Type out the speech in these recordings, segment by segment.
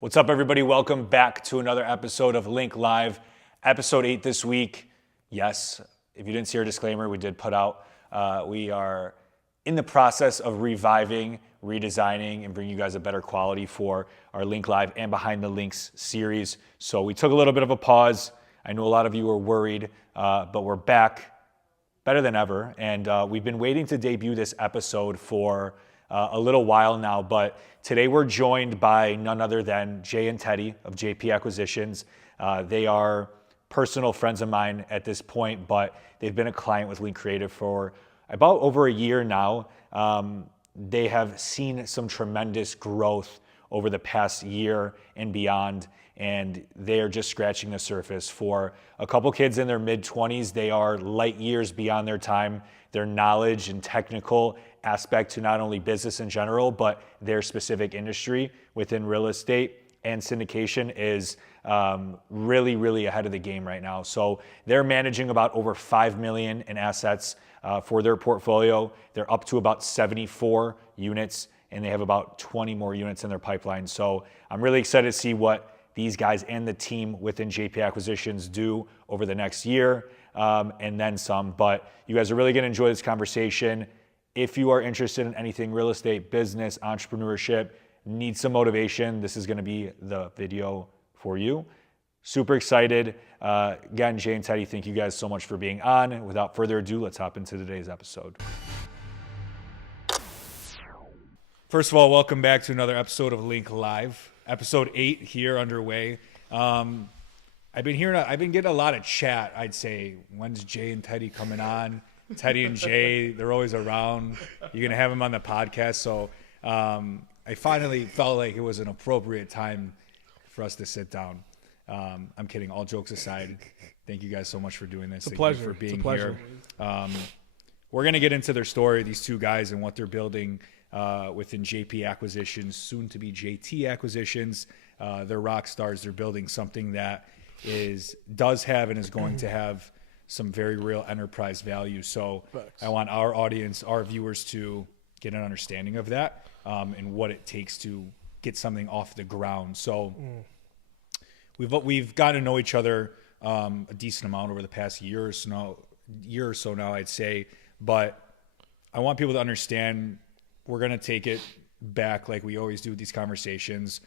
What's up, everybody? Welcome back to another episode of Link Live, episode 8 this week. Yes, if you didn't see our disclaimer, we did put out, we are in the process of reviving, redesigning, and bringing you guys a better quality for our Link Live and Behind the Links series. So we took a little bit of a pause. I know a lot of you were worried, but we're back better than ever. And we've been waiting to debut this episode for a little while now, but today we're joined by none other than Jay and Teddy of JP Acquisitions. They are personal friends of mine at this point, but they've been a client with Link Creative for about over a year now. They have seen some tremendous growth over the past year and beyond, and they are just scratching the surface. For a couple kids in their mid-20s, they are light years beyond their time. Their knowledge and technical aspect to not only business in general, but their specific industry within real estate and syndication is really, really ahead of the game right now. So they're managing about over $5 million in assets for their portfolio. They're up to about 74 units, and they have about 20 more units in their pipeline. So I'm really excited to see what these guys and the team within JP Acquisitions do over the next year and then some. But you guys are really going to enjoy this conversation. If you are interested in anything real estate, business, entrepreneurship, need some motivation, this is going to be the video for you. Super excited. Again, Jay and Teddy, thank you guys so much for being on. And without further ado, let's hop into today's episode. First of all, welcome back to another episode of Link Live. Episode 8 here underway. I've been getting a lot of chat. I'd say, when's Jay and Teddy coming on? Teddy and Jay, they're always around. You're going to have them on the podcast. So I finally felt like it was an appropriate time for us to sit down. I'm kidding. All jokes aside, thank you guys so much for doing this. It's a pleasure. For being it's a pleasure. here. We're going to get into their story, these two guys, and what they're building within JP Acquisitions, soon to be JT Acquisitions. They're rock stars. They're building something that does have and is going to have some very real enterprise value. So I want our audience, our viewers, to get an understanding of that and what it takes to get something off the ground. So we've gotten to know each other a decent amount over the past year or so now, I'd say. But I want people to understand we're going to take it back like we always do with these conversations,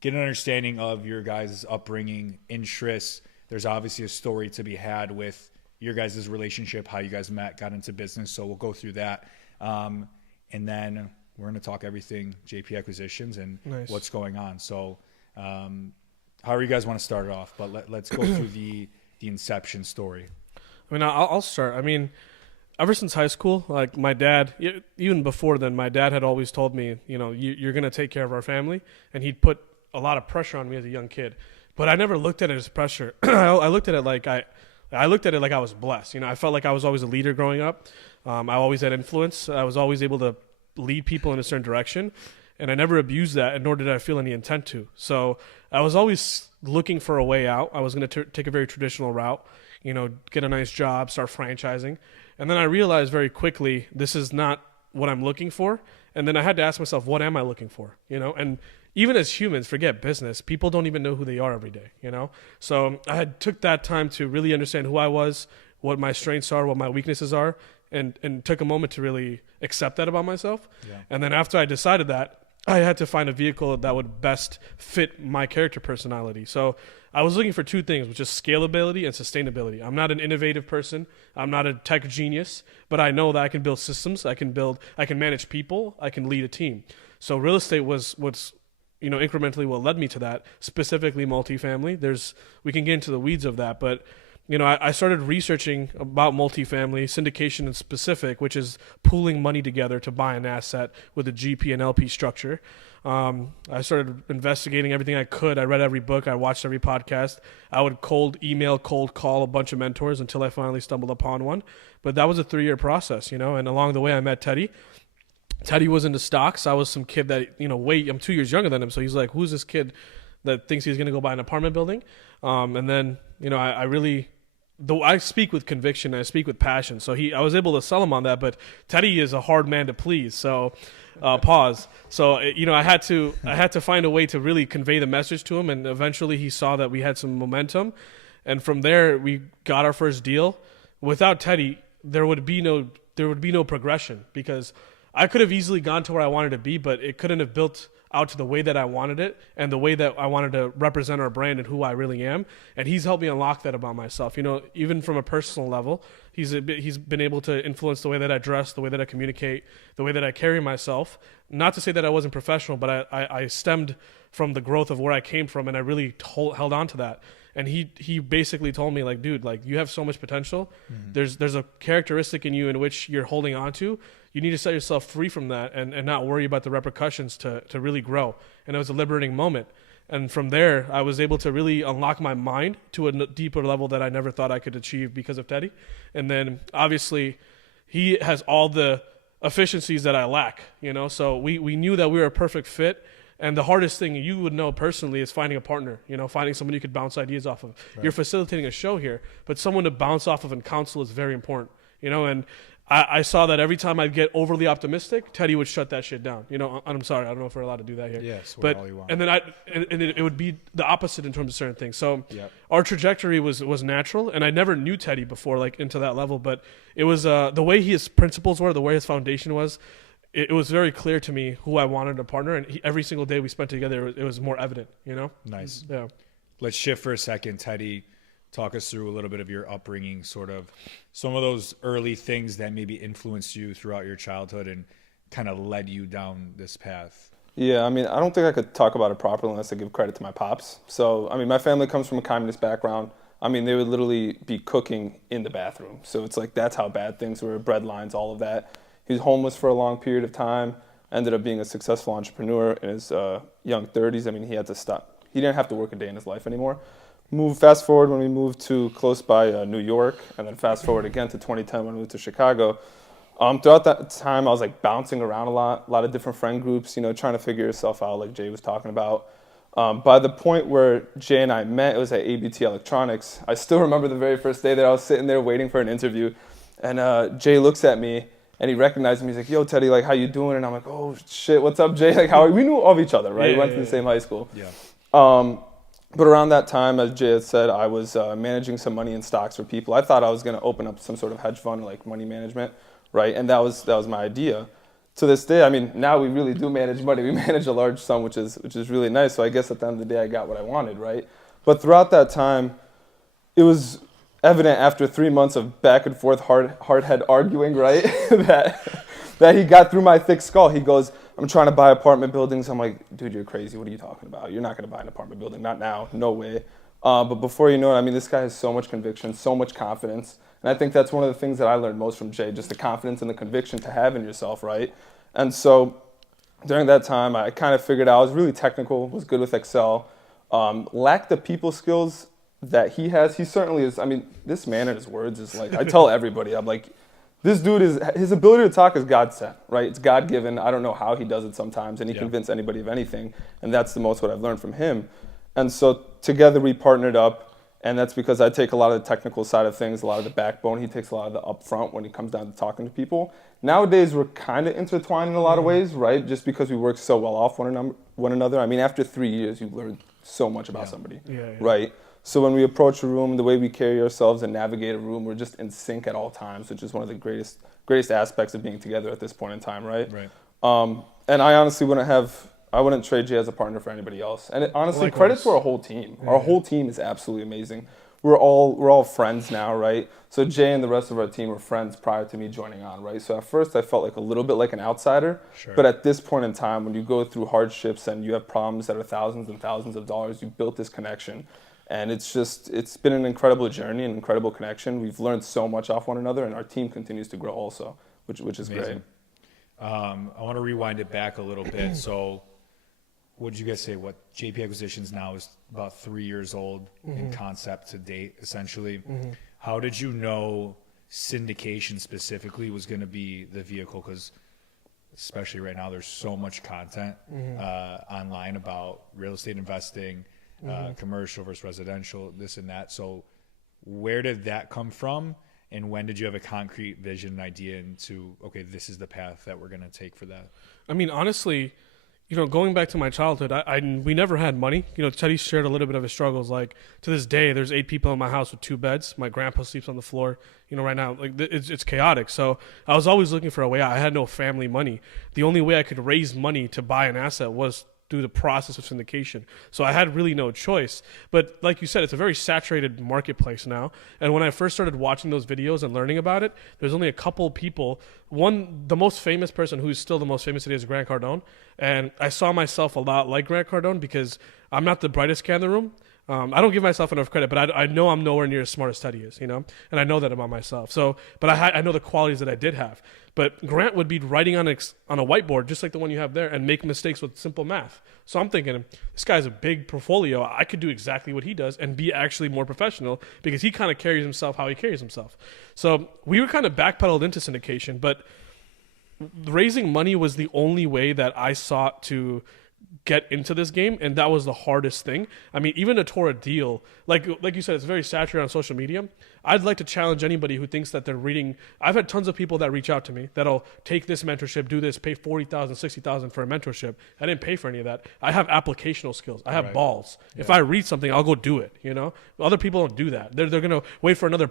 get an understanding of your guys' upbringing, interests. There's obviously a story to be had with your guys' relationship, how you guys met, got into business. So we'll go through that. And then we're going to talk everything JP Acquisitions and what's going on. So however you guys want to start it off, but let's go through the inception story. I mean, I'll start. I mean, ever since high school, like my dad, even before then, my dad had always told me, you know, you're going to take care of our family. And he'd put a lot of pressure on me as a young kid. But I never looked at it as pressure. I looked at it like I looked at it like I was blessed. You know, I felt like I was always a leader growing up. I always had influence. I was always able to lead people in a certain direction. And I never abused that, and nor did I feel any intent to. So I was always looking for a way out. I was going to take a very traditional route, you know, get a nice job, start franchising. And then I realized very quickly, this is not what I'm looking for. And then I had to ask myself, what am I looking for? You know, and even as humans, forget business, people don't even know who they are every day, you know? So I took that time to really understand who I was, what my strengths are, what my weaknesses are, and took a moment to really accept that about myself. Yeah. And then after I decided that, I had to find a vehicle that would best fit my character personality. So I was looking for two things, which is scalability and sustainability. I'm not an innovative person. I'm not a tech genius, but I know that I can build systems. I can manage people. I can lead a team. So real estate was what's, you know, incrementally what led me to that, specifically multifamily. We can get into the weeds of that, but you know, I started researching about multifamily syndication in specific, which is pooling money together to buy an asset with a GP and LP structure. I started investigating everything I could. I read every book. I watched every podcast. I would cold call a bunch of mentors until I finally stumbled upon one. But that was a 3-year process, you know, and along the way I met Teddy. Teddy was into stocks. I was some kid that, you know, I'm 2 years younger than him. So he's like, who's this kid that thinks he's going to go buy an apartment building? And then, you know, I really though I speak with conviction, I speak with passion. So I was able to sell him on that. But Teddy is a hard man to please. So pause. So I had to find a way to really convey the message to him, and eventually he saw that we had some momentum, and from there we got our first deal. Without Teddy, there would be no progression, because I could have easily gone to where I wanted to be, but it couldn't have built out to the way that I wanted it and the way that I wanted to represent our brand and who I really am. And he's helped me unlock that about myself. Even from a personal level, he's been able to influence the way that I dress, the way that I communicate, the way that I carry myself. Not to say that I wasn't professional, but I stemmed from the growth of where I came from, and I really held on to that. And he basically told me, like, dude, like, you have so much potential. Mm-hmm. There's a characteristic in you in which you're holding on to. You need to set yourself free from that and not worry about the repercussions to really grow. And it was a liberating moment. And from there, I was able to really unlock my mind to a deeper level that I never thought I could achieve because of Teddy. And then obviously he has all the efficiencies that I lack, so we knew that we were a perfect fit. And the hardest thing you would know personally is finding a partner, finding someone you could bounce ideas off of. Right. You're facilitating a show here, but someone to bounce off of and counsel is very important, and I saw that every time I'd get overly optimistic, Teddy would shut that shit down. I'm sorry, I don't know if we're allowed to do that here. Yes, but all you want. And then it would be the opposite in terms of certain things. So Our trajectory was natural, and I never knew Teddy before, like, into that level. But it was the way his principles were, the way his foundation was. It was very clear to me who I wanted to partner, and every single day we spent together, it was more evident. Nice. Yeah. Let's shift for a second, Teddy. Talk us through a little bit of your upbringing, sort of some of those early things that maybe influenced you throughout your childhood and kind of led you down this path. Yeah, I mean, I don't think I could talk about it properly unless I give credit to my pops. So, I mean, my family comes from a communist background. I mean, they would literally be cooking in the bathroom. So it's like, that's how bad things were, bread lines, all of that. He was homeless for a long period of time, ended up being a successful entrepreneur in his young 30s. I mean, he had to stop. He didn't have to work a day in his life anymore. Fast forward when we moved to close by New York, and then fast forward again to 2010 when we moved to Chicago. Throughout that time, I was like bouncing around a lot of different friend groups, trying to figure yourself out, like Jay was talking about. By the point where Jay and I met, it was at ABT Electronics. I still remember the very first day that I was sitting there waiting for an interview, and Jay looks at me, and he recognized me. He's like, "Yo, Teddy, like, how you doing?" And I'm like, "Oh shit, what's up, Jay?" Like, how are we knew of each other, right? We went to the same high school. Yeah. But around that time, as Jay had said, I was managing some money in stocks for people. I thought I was going to open up some sort of hedge fund or like money management, right? And that was my idea. To this day, I mean, now we really do manage money. We manage a large sum, which is really nice. So I guess at the end of the day, I got what I wanted, right? But throughout that time, it was evident after 3 months of back and forth hard head arguing, right, that he got through my thick skull. He goes, "I'm trying to buy apartment buildings." I'm like, "Dude, you're crazy. What are you talking about? You're not going to buy an apartment building. Not now. No way." But before you know it, I mean, this guy has so much conviction, so much confidence. And I think that's one of the things that I learned most from Jay, just the confidence and the conviction to have in yourself, right? And so during that time, I kind of figured out I was really technical, was good with Excel, lacked the people skills that he has. He certainly is. I mean, this man and his words is like, I tell everybody, I'm like, this dude his ability to talk is God sent, right? It's God given. I don't know how he does it sometimes, and he convinces anybody of anything. And that's the most what I've learned from him. And so together we partnered up, and that's because I take a lot of the technical side of things, a lot of the backbone. He takes a lot of the upfront when it comes down to talking to people. Nowadays, we're kind of intertwined in a lot of ways, right? Just because we work so well off one another. I mean, after 3 years, you learn so much about somebody, right? So when we approach a room, the way we carry ourselves and navigate a room, we're just in sync at all times, which is one of the greatest aspects of being together at this point in time, right? Right. And I honestly I wouldn't trade Jay as a partner for anybody else. And honestly, credit to our whole team. Our whole team is absolutely amazing. We're all friends now, right? So Jay and the rest of our team were friends prior to me joining on, right? So at first I felt like a little bit like an outsider. Sure. But at this point in time, when you go through hardships and you have problems that are thousands and thousands of dollars, you built this connection. And it's been an incredible journey, an incredible connection. We've learned so much off one another, and our team continues to grow also, which is amazing. Great. I want to rewind it back a little bit. So what did you guys say? What JP Acquisitions now is about 3 years old in concept to date, essentially. How did you know syndication specifically was going to be the vehicle? Because especially right now, there's so much content online about real estate investing, commercial versus residential, this and that. So Where did that come from? And when did you have a concrete vision and idea into, okay, this is the path that we're going to take for that? I mean, honestly, going back to my childhood, we never had money. Teddy shared a little bit of his struggles. Like, to this day, there's 8 people in my house with 2 beds. My grandpa sleeps on the floor. Right now, like, it's chaotic. So I was always looking for a way out. I had no family money. The only way I could raise money to buy an asset was through the process of syndication. So I had really no choice. But like you said, it's a very saturated marketplace now. And when I first started watching those videos and learning about it, there's only a couple people. The most famous person who's still the most famous today is Grant Cardone. And I saw myself a lot like Grant Cardone because I'm not the brightest guy in the room. I don't give myself enough credit, but I know I'm nowhere near as smart as Teddy is, and I know that about myself. So, but I know the qualities that I did have. But Grant would be writing on a whiteboard, just like the one you have there, and make mistakes with simple math. So I'm thinking, this guy's a big portfolio. I could do exactly what he does and be actually more professional because he kind of carries himself how he carries himself. So we were kind of backpedaled into syndication, but raising money was the only way that I sought to get into this game, and that was the hardest thing. I mean, even to tour a deal, like you said, it's very saturated on social media. I'd like to challenge anybody who thinks that they're reading. I've had tons of people that reach out to me that'll take this mentorship, do this, pay $40,000, $60,000 for a mentorship. I didn't pay for any of that. I have applicational skills. I have balls. Yeah. If I read something, I'll go do it. Other people don't do that. They're gonna wait for another.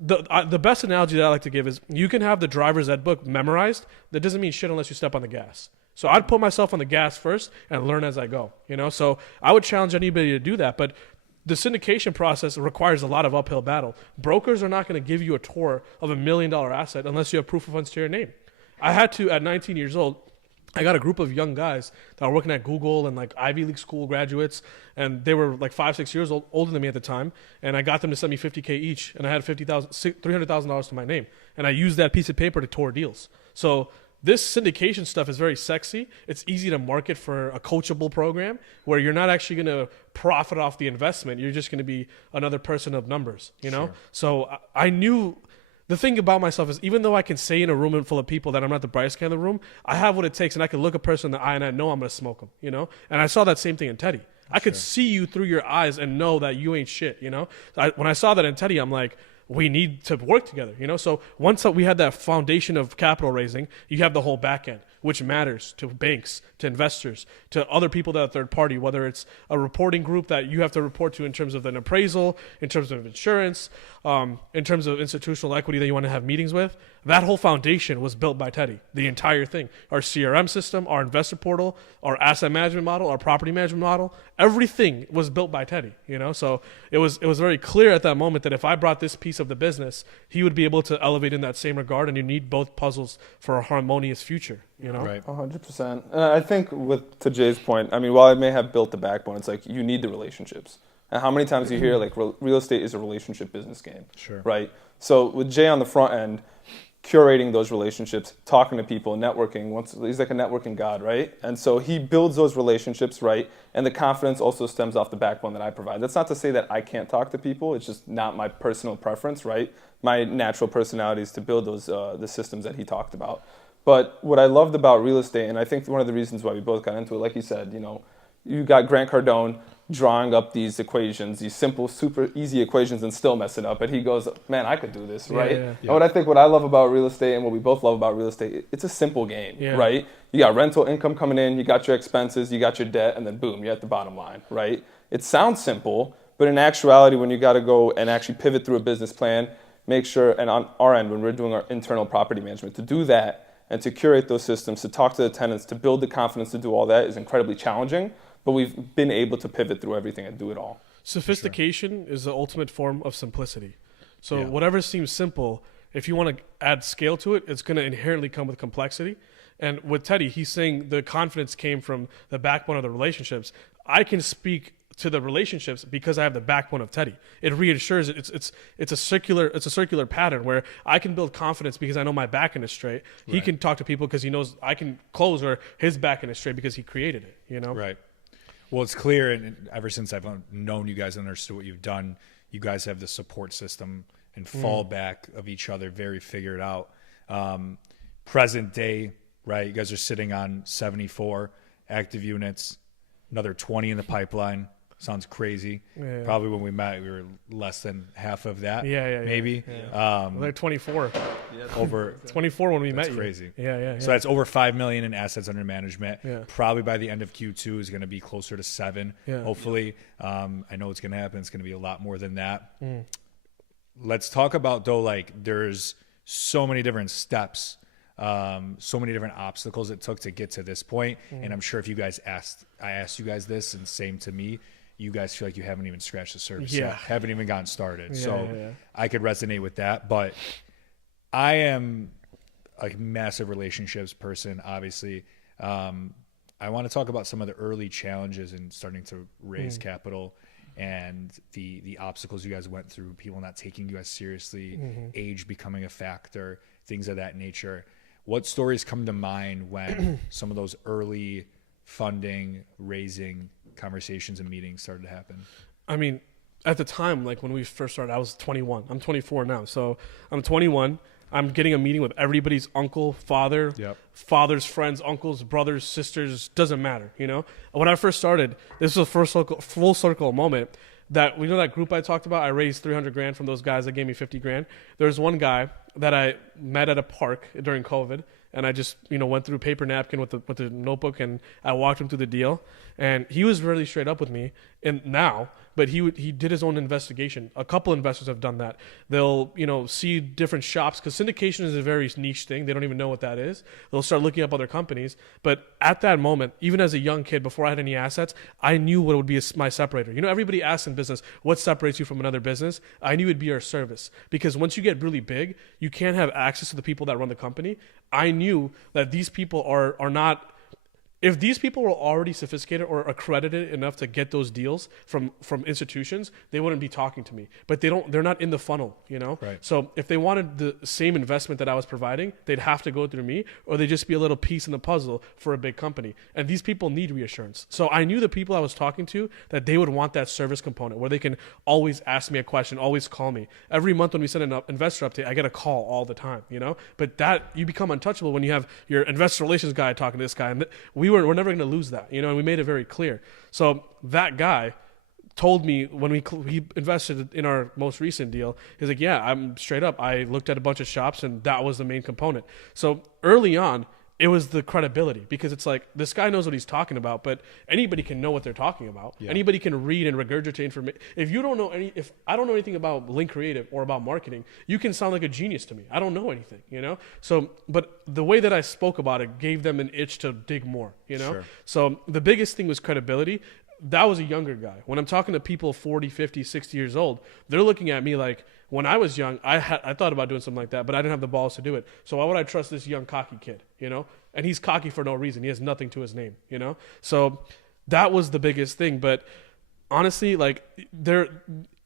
The best analogy that I like to give is you can have the driver's ed book memorized. That doesn't mean shit unless you step on the gas. So I'd put myself on the gas first and learn as I go, So I would challenge anybody to do that. But the syndication process requires a lot of uphill battle. Brokers are not going to give you a tour of $1 million asset unless you have proof of funds to your name. I had to, at 19 years old, I got a group of young guys that were working at Google and like Ivy League school graduates, and they were like 5-6 years old, older than me at the time, and I got them to send me $50K each, and I had $300,000 to my name, and I used that piece of paper to tour deals. So this syndication stuff is very sexy. It's easy to market for a coachable program where you're not actually going to profit off the investment. You're just going to be another person of numbers, Sure. So I knew the thing about myself is even though I can say in a room full of people that I'm not the brightest guy in the room, I have what it takes, and I can look a person in the eye and I know I'm going to smoke them, And I saw that same thing in Teddy. I could see you through your eyes and know that you ain't shit, When I saw that in Teddy, I'm like, we need to work together, So once we had that foundation of capital raising, you have the whole back end, which matters to banks, to investors, to other people that are third party, whether it's a reporting group that you have to report to in terms of an appraisal, in terms of insurance, in terms of institutional equity that you want to have meetings with. That whole foundation was built by Teddy, the entire thing. Our CRM system, our investor portal, our asset management model, our property management model, everything was built by Teddy, So it was very clear at that moment that if I brought this piece of the business, he would be able to elevate in that same regard, and you need both puzzles for a harmonious future, Right. 100%. And I think to Jay's point, I mean, while I may have built the backbone, it's like you need the relationships. And how many times you hear like real estate is a relationship business game, Sure. Right? So with Jay on the front end, curating those relationships, talking to people, networking. He's like a networking god, right? And so he builds those relationships, right? And the confidence also stems off the backbone that I provide. That's not to say that I can't talk to people. It's just not my personal preference, right? My natural personality is to build those the systems that he talked about. But what I loved about real estate, and I think one of the reasons why we both got into it, like you said, you got Grant Cardone drawing up these equations, these simple, super easy equations, and still mess it up. But he goes, man, I could do this, right? Yeah. And what I love about real estate and what we both love about real estate, it's a simple game, right? You got rental income coming in, you got your expenses, you got your debt, and then boom, you're at the bottom line, right? It sounds simple, but in actuality, when you got to go and actually pivot through a business plan, make sure, and on our end, when we're doing our internal property management, to do that and to curate those systems, to talk to the tenants, to build the confidence to do all that is incredibly challenging. But we've been able to pivot through everything and do it all. Sophistication is the ultimate form of simplicity. So whatever seems simple, if you want to add scale to it, it's going to inherently come with complexity. And with Teddy, he's saying the confidence came from the backbone of the relationships. I can speak to the relationships because I have the backbone of Teddy. It reassures it. It's a circular pattern where I can build confidence because I know my back end is straight. Right. He can talk to people because he knows I can close, or his back end is straight because he created it. Right. Well, it's clear, and ever since I've known you guys and understood what you've done, you guys have the support system and fallback of each other very figured out. Present day, right? You guys are sitting on 74 active units, another 20 in the pipeline. Sounds crazy. Yeah. Probably when we met, we were less than half of that. Maybe. Like 24. Over 24 when we met. That's crazy. Yeah. So that's over $5 million in assets under management. Yeah. Probably by the end of Q2 is going to be closer to 7. Yeah. Hopefully, I know it's going to happen. It's going to be a lot more than that. Let's talk about though. Like, there's so many different steps, so many different obstacles it took to get to this point. And I'm sure if I asked you guys this, and same to me. You guys feel like you haven't even scratched the surface yet, haven't even gotten started. I could resonate with that, but I am a massive relationships person, obviously. I want to talk about some of the early challenges in starting to raise capital and the obstacles you guys went through, people not taking you guys seriously, age becoming a factor, things of that nature. What stories come to mind when some of those early funding, raising conversations and meetings started to happen? I mean, at the time, like when we first started, I was 21. I'm 24 now. So I'm 21. I'm getting a meeting with everybody's uncle, father, father's friends, uncles, brothers, sisters, doesn't matter, you know? When I first started, this was a full circle moment that, we know that group I talked about, I raised 300 grand from those guys that gave me 50 grand. There's one guy that I met at a park during COVID, and I just, went through paper napkin with the notebook, and I walked him through the deal. And he was really straight up with me, but he did his own investigation. A couple investors have done that. They'll, see different shops, because syndication is a very niche thing. They don't even know what that is. They'll start looking up other companies. But at that moment, even as a young kid, before I had any assets, I knew what would be my separator. Everybody asks in business, what separates you from another business? I knew it'd be our service. Because once you get really big, you can't have access to the people that run the company. I knew that these people are not... If these people were already sophisticated or accredited enough to get those deals from institutions, they wouldn't be talking to me. But they're not in the funnel, Right. So if they wanted the same investment that I was providing, they'd have to go through me, or they'd just be a little piece in the puzzle for a big company. And these people need reassurance. So I knew the people I was talking to, that they would want that service component where they can always ask me a question, always call me. Every month when we send an investor update, I get a call all the time, But that, you become untouchable when you have your investor relations guy talking to this guy. And we're never going to lose that, and we made it very clear. So that guy told me when he invested in our most recent deal, he's like, yeah, I'm straight up. I looked at a bunch of shops, and that was the main component. So early on, it was the credibility, because it's like, this guy knows what he's talking about, but anybody can know what they're talking about. Yeah. Anybody can read and regurgitate information. If I don't know anything about link creative or about marketing, you can sound like a genius to me. I don't know anything, So, but the way that I spoke about it gave them an itch to dig more, Sure. So the biggest thing was credibility. That was a younger guy. When I'm talking to people 40, 50, 60 years old, they're looking at me like, when I was young, I thought about doing something like that, but I didn't have the balls to do it. So why would I trust this young cocky kid, And he's cocky for no reason. He has nothing to his name, So that was the biggest thing. But honestly, like,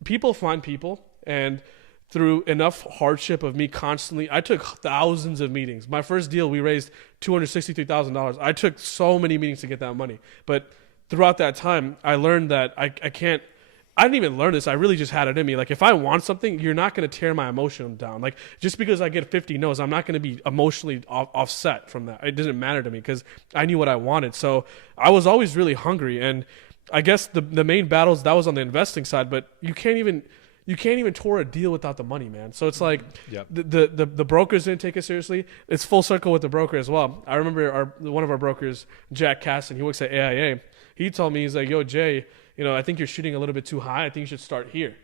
people find people, and through enough hardship of me constantly, I took thousands of meetings. My first deal, we raised $263,000. I took so many meetings to get that money. But throughout that time, I learned that I didn't even learn this. I really just had it in me. Like, if I want something, you're not going to tear my emotion down. Like, just because I get 50 no's, I'm not going to be emotionally offset from that. It doesn't matter to me, because I knew what I wanted. So I was always really hungry. And I guess the main battles, that was on the investing side, but you can't even tour a deal without the money, man. So it's like, the brokers didn't take it seriously. It's full circle with the broker as well. I remember one of our brokers, Jack Caston, he works at AIA. He told me, he's like, yo, Jay, I think you're shooting a little bit too high. I think you should start here,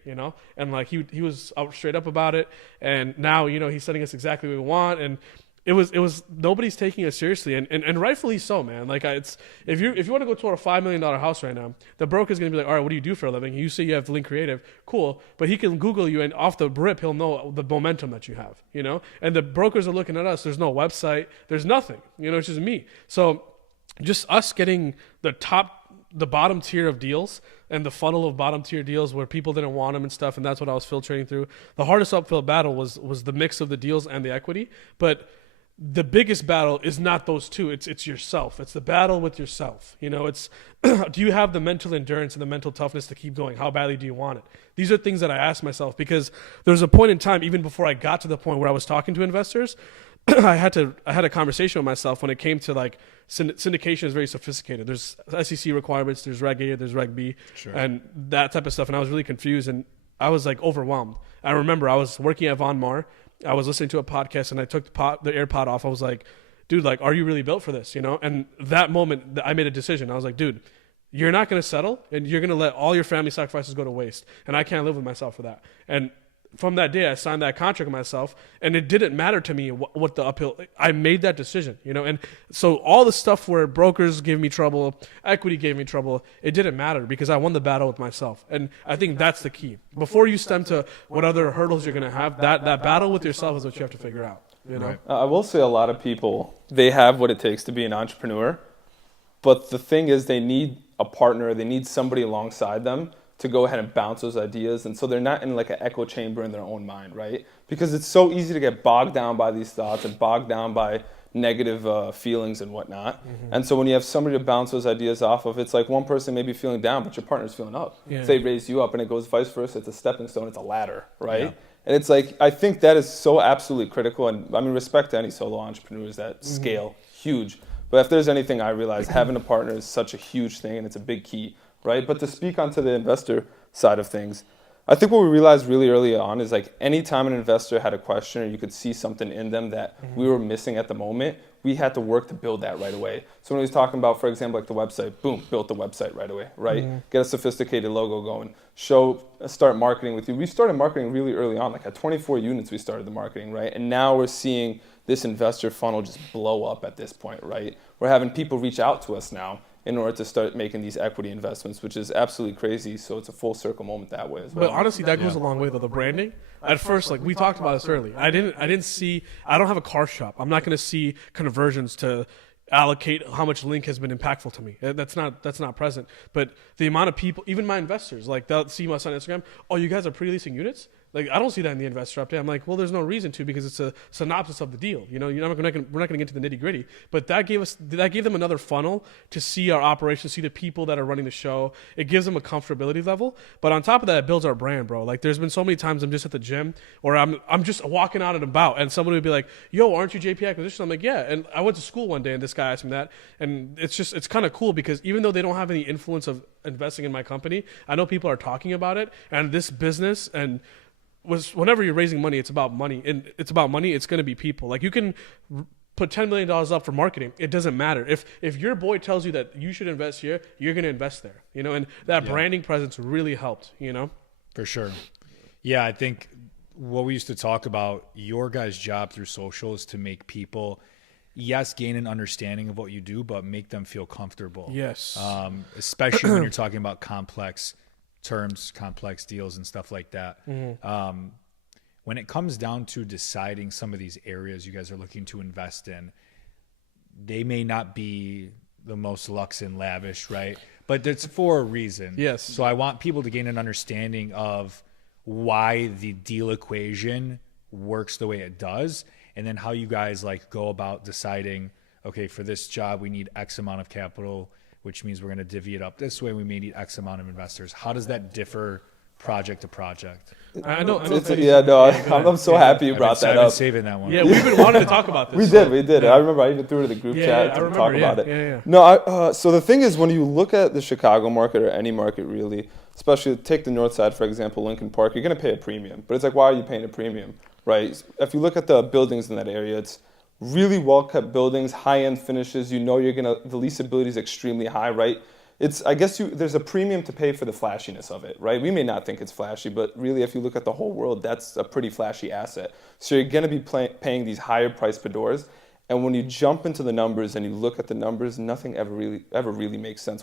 And like, he was out straight up about it. And now, he's sending us exactly what we want. And it was nobody's taking us seriously, and rightfully so, man. Like, if you want to go toward a $5 million house right now, the broker's gonna be like, all right, what do you do for a living? You say you have Link Creative, cool, but he can Google you, and off the rip, he'll know the momentum that you have, And the brokers are looking at us. There's no website. There's nothing. It's just me. So just us getting the bottom tier of deals and the funnel of bottom tier deals where people didn't want them and stuff, and that's what I was filtrating through. The hardest uphill battle was the mix of the deals and the equity, but the biggest battle is not those two. It's yourself. It's the battle with yourself. It's do you have the mental endurance and the mental toughness to keep going? How badly do you want it? These are things that I ask myself, because there's a point in time, even before I got to the point where I was talking to investors, I had a conversation with myself when it came to like syndication is very sophisticated. There's SEC requirements, there's Reg A, there's Reg B, and that type of stuff. And I was really confused and I was like overwhelmed. I remember I was working at Von Maur. I was listening to a podcast and I took the AirPod off. I was like, dude, like, are you really built for this? You know? And that moment I made a decision. I was like, dude, you're not going to settle and you're going to let all your family sacrifices go to waste. And I can't live with myself for that. And from that day, I signed that contract with myself, and it didn't matter to me what the uphill. I made that decision, you know. And so all the stuff where brokers gave me trouble, equity gave me trouble, it didn't matter because I won the battle with myself. And I think that's the key. Before you stem to what other hurdles you're going to have, that battle with yourself is what you have to figure out. You know. Right. I will say a lot of people, they have what it takes to be an entrepreneur, but the thing is they need a partner, they need somebody alongside them to go ahead and bounce those ideas. And so they're not in like an echo chamber in their own mind, right? Because it's so easy to get bogged down by these thoughts and bogged down by negative feelings and whatnot. And so when you have somebody to bounce those ideas off of, it's like one person may be feeling down, but your partner's feeling up. Yeah. They raise you up, and it goes vice versa. It's a stepping stone, it's a ladder, right? Yeah. And it's like, I think that is so absolutely critical. And I mean, respect to any solo entrepreneurs that scale, huge. But if there's anything I realize, having a partner is such a huge thing, and it's a big key. Right? But to speak onto the investor side of things, I think what we realized really early on is like anytime an investor had a question or you could see something in them that we were missing at the moment, we had to work to build that right away. So when he was talking about, for example, like the website, boom, built the website right away, right? Get a sophisticated logo going, start marketing with you. We started marketing really early on, like at 24 units we started the marketing, right? And now we're seeing this investor funnel just blow up at this point, right? We're having people reach out to us now in order to start making these equity investments, which is absolutely crazy. So it's a full circle moment that way as well. But honestly, that goes a long way though. The branding. At first, like we talked about this early, I don't have a car shop. I'm not going to see conversions to allocate how much link has been impactful to me. That's not present. But the amount of people, even my investors, like they'll see us on Instagram. Oh, you guys are pre-leasing units? Like I don't see that in the investor update. I'm like, well, there's no reason to because it's a synopsis of the deal. You know, we're not going to get to the nitty gritty. But that gave them another funnel to see our operations, see the people that are running the show. It gives them a comfortability level. But on top of that, it builds our brand, bro. Like there's been so many times I'm just at the gym or I'm just walking out and about, and someone would be like, "Yo, aren't you JP Acquisition?" I'm like, "Yeah." And I went to school one day, and this guy asked me that, and it's kind of cool because even though they don't have any influence of investing in my company, I know people are talking about it, and this business and whenever you're raising money, it's about money. And it's about money, it's going to be people. Like you can put $10 million up for marketing. It doesn't matter. If your boy tells you that you should invest here, you're going to invest there. You know, and that branding presence really helped, you know? For sure. Yeah, I think what we used to talk about, your guys' job through social is to make people, yes, gain an understanding of what you do, but make them feel comfortable. Yes. Especially when you're talking about complex terms, complex deals and stuff like that. When it comes down to deciding some of these areas you guys are looking to invest in, they may not be the most luxe and lavish, right? But it's for a reason. Yes. So I want people to gain an understanding of why the deal equation works the way it does, and then how you guys like go about deciding, okay, for this job we need X amount of capital, which means we're going to divvy it up this way. We may need X amount of investors. How does that differ project to project? I'm so happy you brought that I've been up. saving that one. Yeah, we've been wanting to talk about this. We did. I remember I even threw it in the group chat to talk about it. Yeah. No, so the thing is, when you look at the Chicago market or any market really, especially take the north side, for example, Lincoln Park, you're going to pay a premium. But it's like, why are you paying a premium, right? If you look at the buildings in that area, it's really well-kept buildings, high-end finishes. You know the leasability is extremely high, right? There's a premium to pay for the flashiness of it, right? We may not think it's flashy, but really if you look at the whole world, that's a pretty flashy asset. So you're going to be paying these higher price per doors. And when you jump into the numbers and you look at the numbers, nothing ever really makes sense.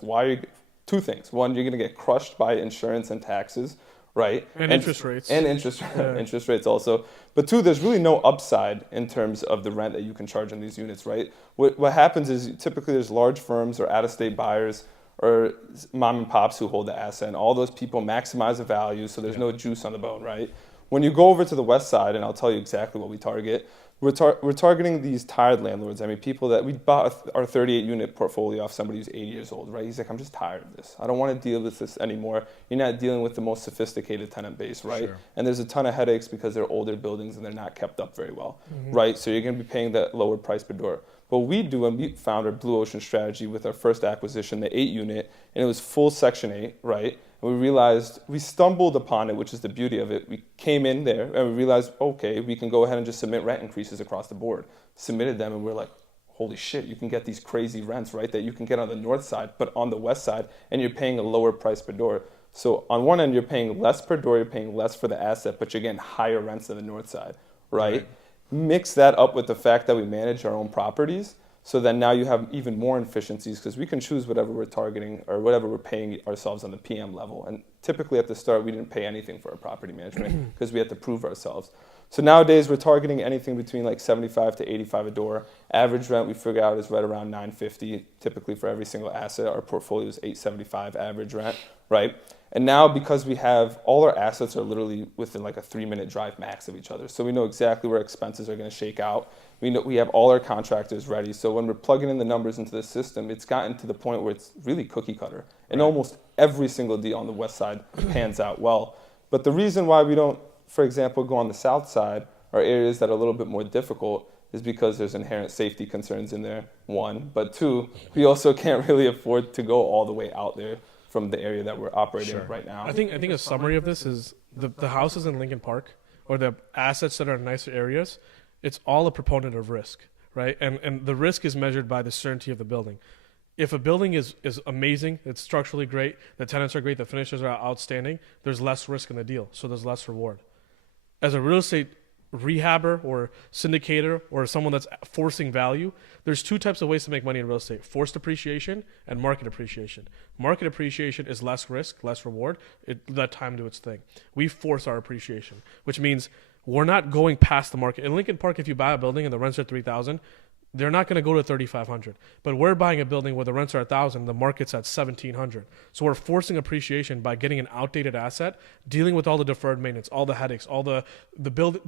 Two things. One, you're going to get crushed by insurance and taxes, right? And interest rates. And interest rates also. But two, there's really no upside in terms of the rent that you can charge on these units, right? What happens is typically there's large firms or out-of-state buyers or mom and pops who hold the asset, and all those people maximize the value, so there's no juice on the bone, right? When you go over to the west side, and I'll tell you exactly what we target, we're targeting these tired landlords. I mean, people that we bought our 38 unit portfolio off somebody who's 80 years old, right? He's like, I'm just tired of this. I don't want to deal with this anymore. You're not dealing with the most sophisticated tenant base, right? Sure. And there's a ton of headaches because they're older buildings and they're not kept up very well, right? So you're going to be paying that lower price per door. What we do, and we found our Blue Ocean strategy with our first acquisition, the 8 unit, and it was full Section 8, right? And we realized, we stumbled upon it, which is the beauty of it. We came in there and we realized, okay, we can go ahead and just submit rent increases across the board. Submitted them and we're like, holy shit, you can get these crazy rents, right, that you can get on the north side, but on the west side, and you're paying a lower price per door. So on one end, you're paying less per door, you're paying less for the asset, but you're getting higher rents than the north side, right? Mix that up with the fact that we manage our own properties, so then now you have even more efficiencies because we can choose whatever we're targeting or whatever we're paying ourselves on the PM level. And typically at the start, we didn't pay anything for our property management because we had to prove ourselves. So nowadays we're targeting anything between like 75 to 85 a door. Average rent we figure out is right around 950 typically for every single asset. Our portfolio is 875 average rent, right? And now because we have all our assets are literally within like a 3-minute drive max of each other. So we know exactly where expenses are going to shake out. We know we have all our contractors ready. So when we're plugging in the numbers into the system, it's gotten to the point where it's really cookie cutter. And almost every single deal on the west side pans out well. But the reason why we don't, for example, go on the south side or areas that are a little bit more difficult is because there's inherent safety concerns in there, one. But two, we also can't really afford to go all the way out there from the area that we're operating right now. I think a summary of this is the houses in Lincoln Park or the assets that are in nicer areas, it's all a proponent of risk, right? And the risk is measured by the certainty of the building. If a building is amazing, it's structurally great, the tenants are great, the finishes are outstanding, there's less risk in the deal, so there's less reward. As a real estate rehabber or syndicator or someone that's forcing value, there's two types of ways to make money in real estate: forced appreciation and market appreciation. Market appreciation is less risk, less reward. Let time do its thing. We force our appreciation, which means we're not going past the market. In Lincoln Park, if you buy a building and the rents are $3,000, they're not going to go to $3,500. But we're buying a building where the rents are $1,000, the market's at $1,700. So we're forcing appreciation by getting an outdated asset, dealing with all the deferred maintenance, all the headaches, all the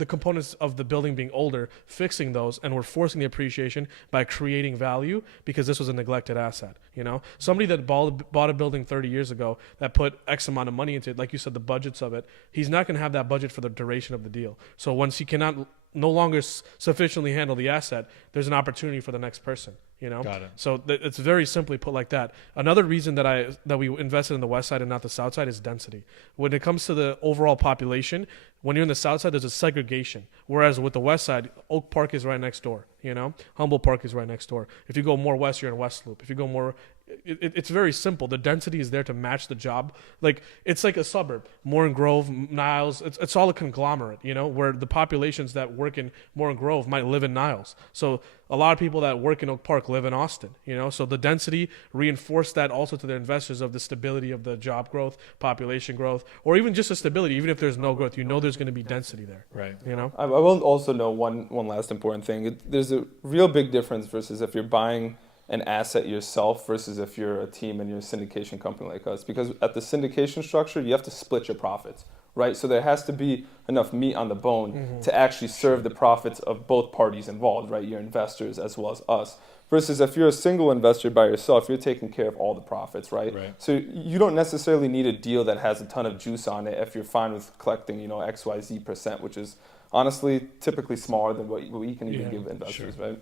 components of the building being older, fixing those, and we're forcing the appreciation by creating value because this was a neglected asset. You know, somebody that bought a building 30 years ago that put X amount of money into it, like you said, the budgets of it, he's not going to have that budget for the duration of the deal. So once he cannot no longer sufficiently handle the asset, there's an opportunity for the next person, you know? Got it. So it's very simply put like that. Another reason that we invested in the west side and not the south side is density. When it comes to the overall population, when you're in the south side, there's a segregation. Whereas with the west side, Oak Park is right next door, you know? Humboldt Park is right next door. If you go more west, you're in West Loop. If you go more... It's very simple. The density is there to match the job. Like, it's like a suburb. Moore and Grove, Niles, it's all a conglomerate, you know, where the populations that work in Moore and Grove might live in Niles. So a lot of people that work in Oak Park live in Austin, you know. So the density reinforced that also to the investors of the stability of the job growth, population growth, or even just the stability. Even if there's no growth, you know there's going to be density there. Right. You know? I will also know one last important thing. There's a real big difference versus if you're buying an asset yourself versus if you're a team and you're a syndication company like us. Because at the syndication structure, you have to split your profits, right? So there has to be enough meat on the bone to actually serve the profits of both parties involved, right? Your investors as well as us. Versus if you're a single investor by yourself, you're taking care of all the profits, right? So you don't necessarily need a deal that has a ton of juice on it if you're fine with collecting, you know, XYZ percent, which is honestly typically smaller than what we can even give investors, right?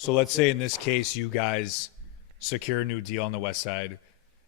So let's say in this case, you guys secure a new deal on the west side.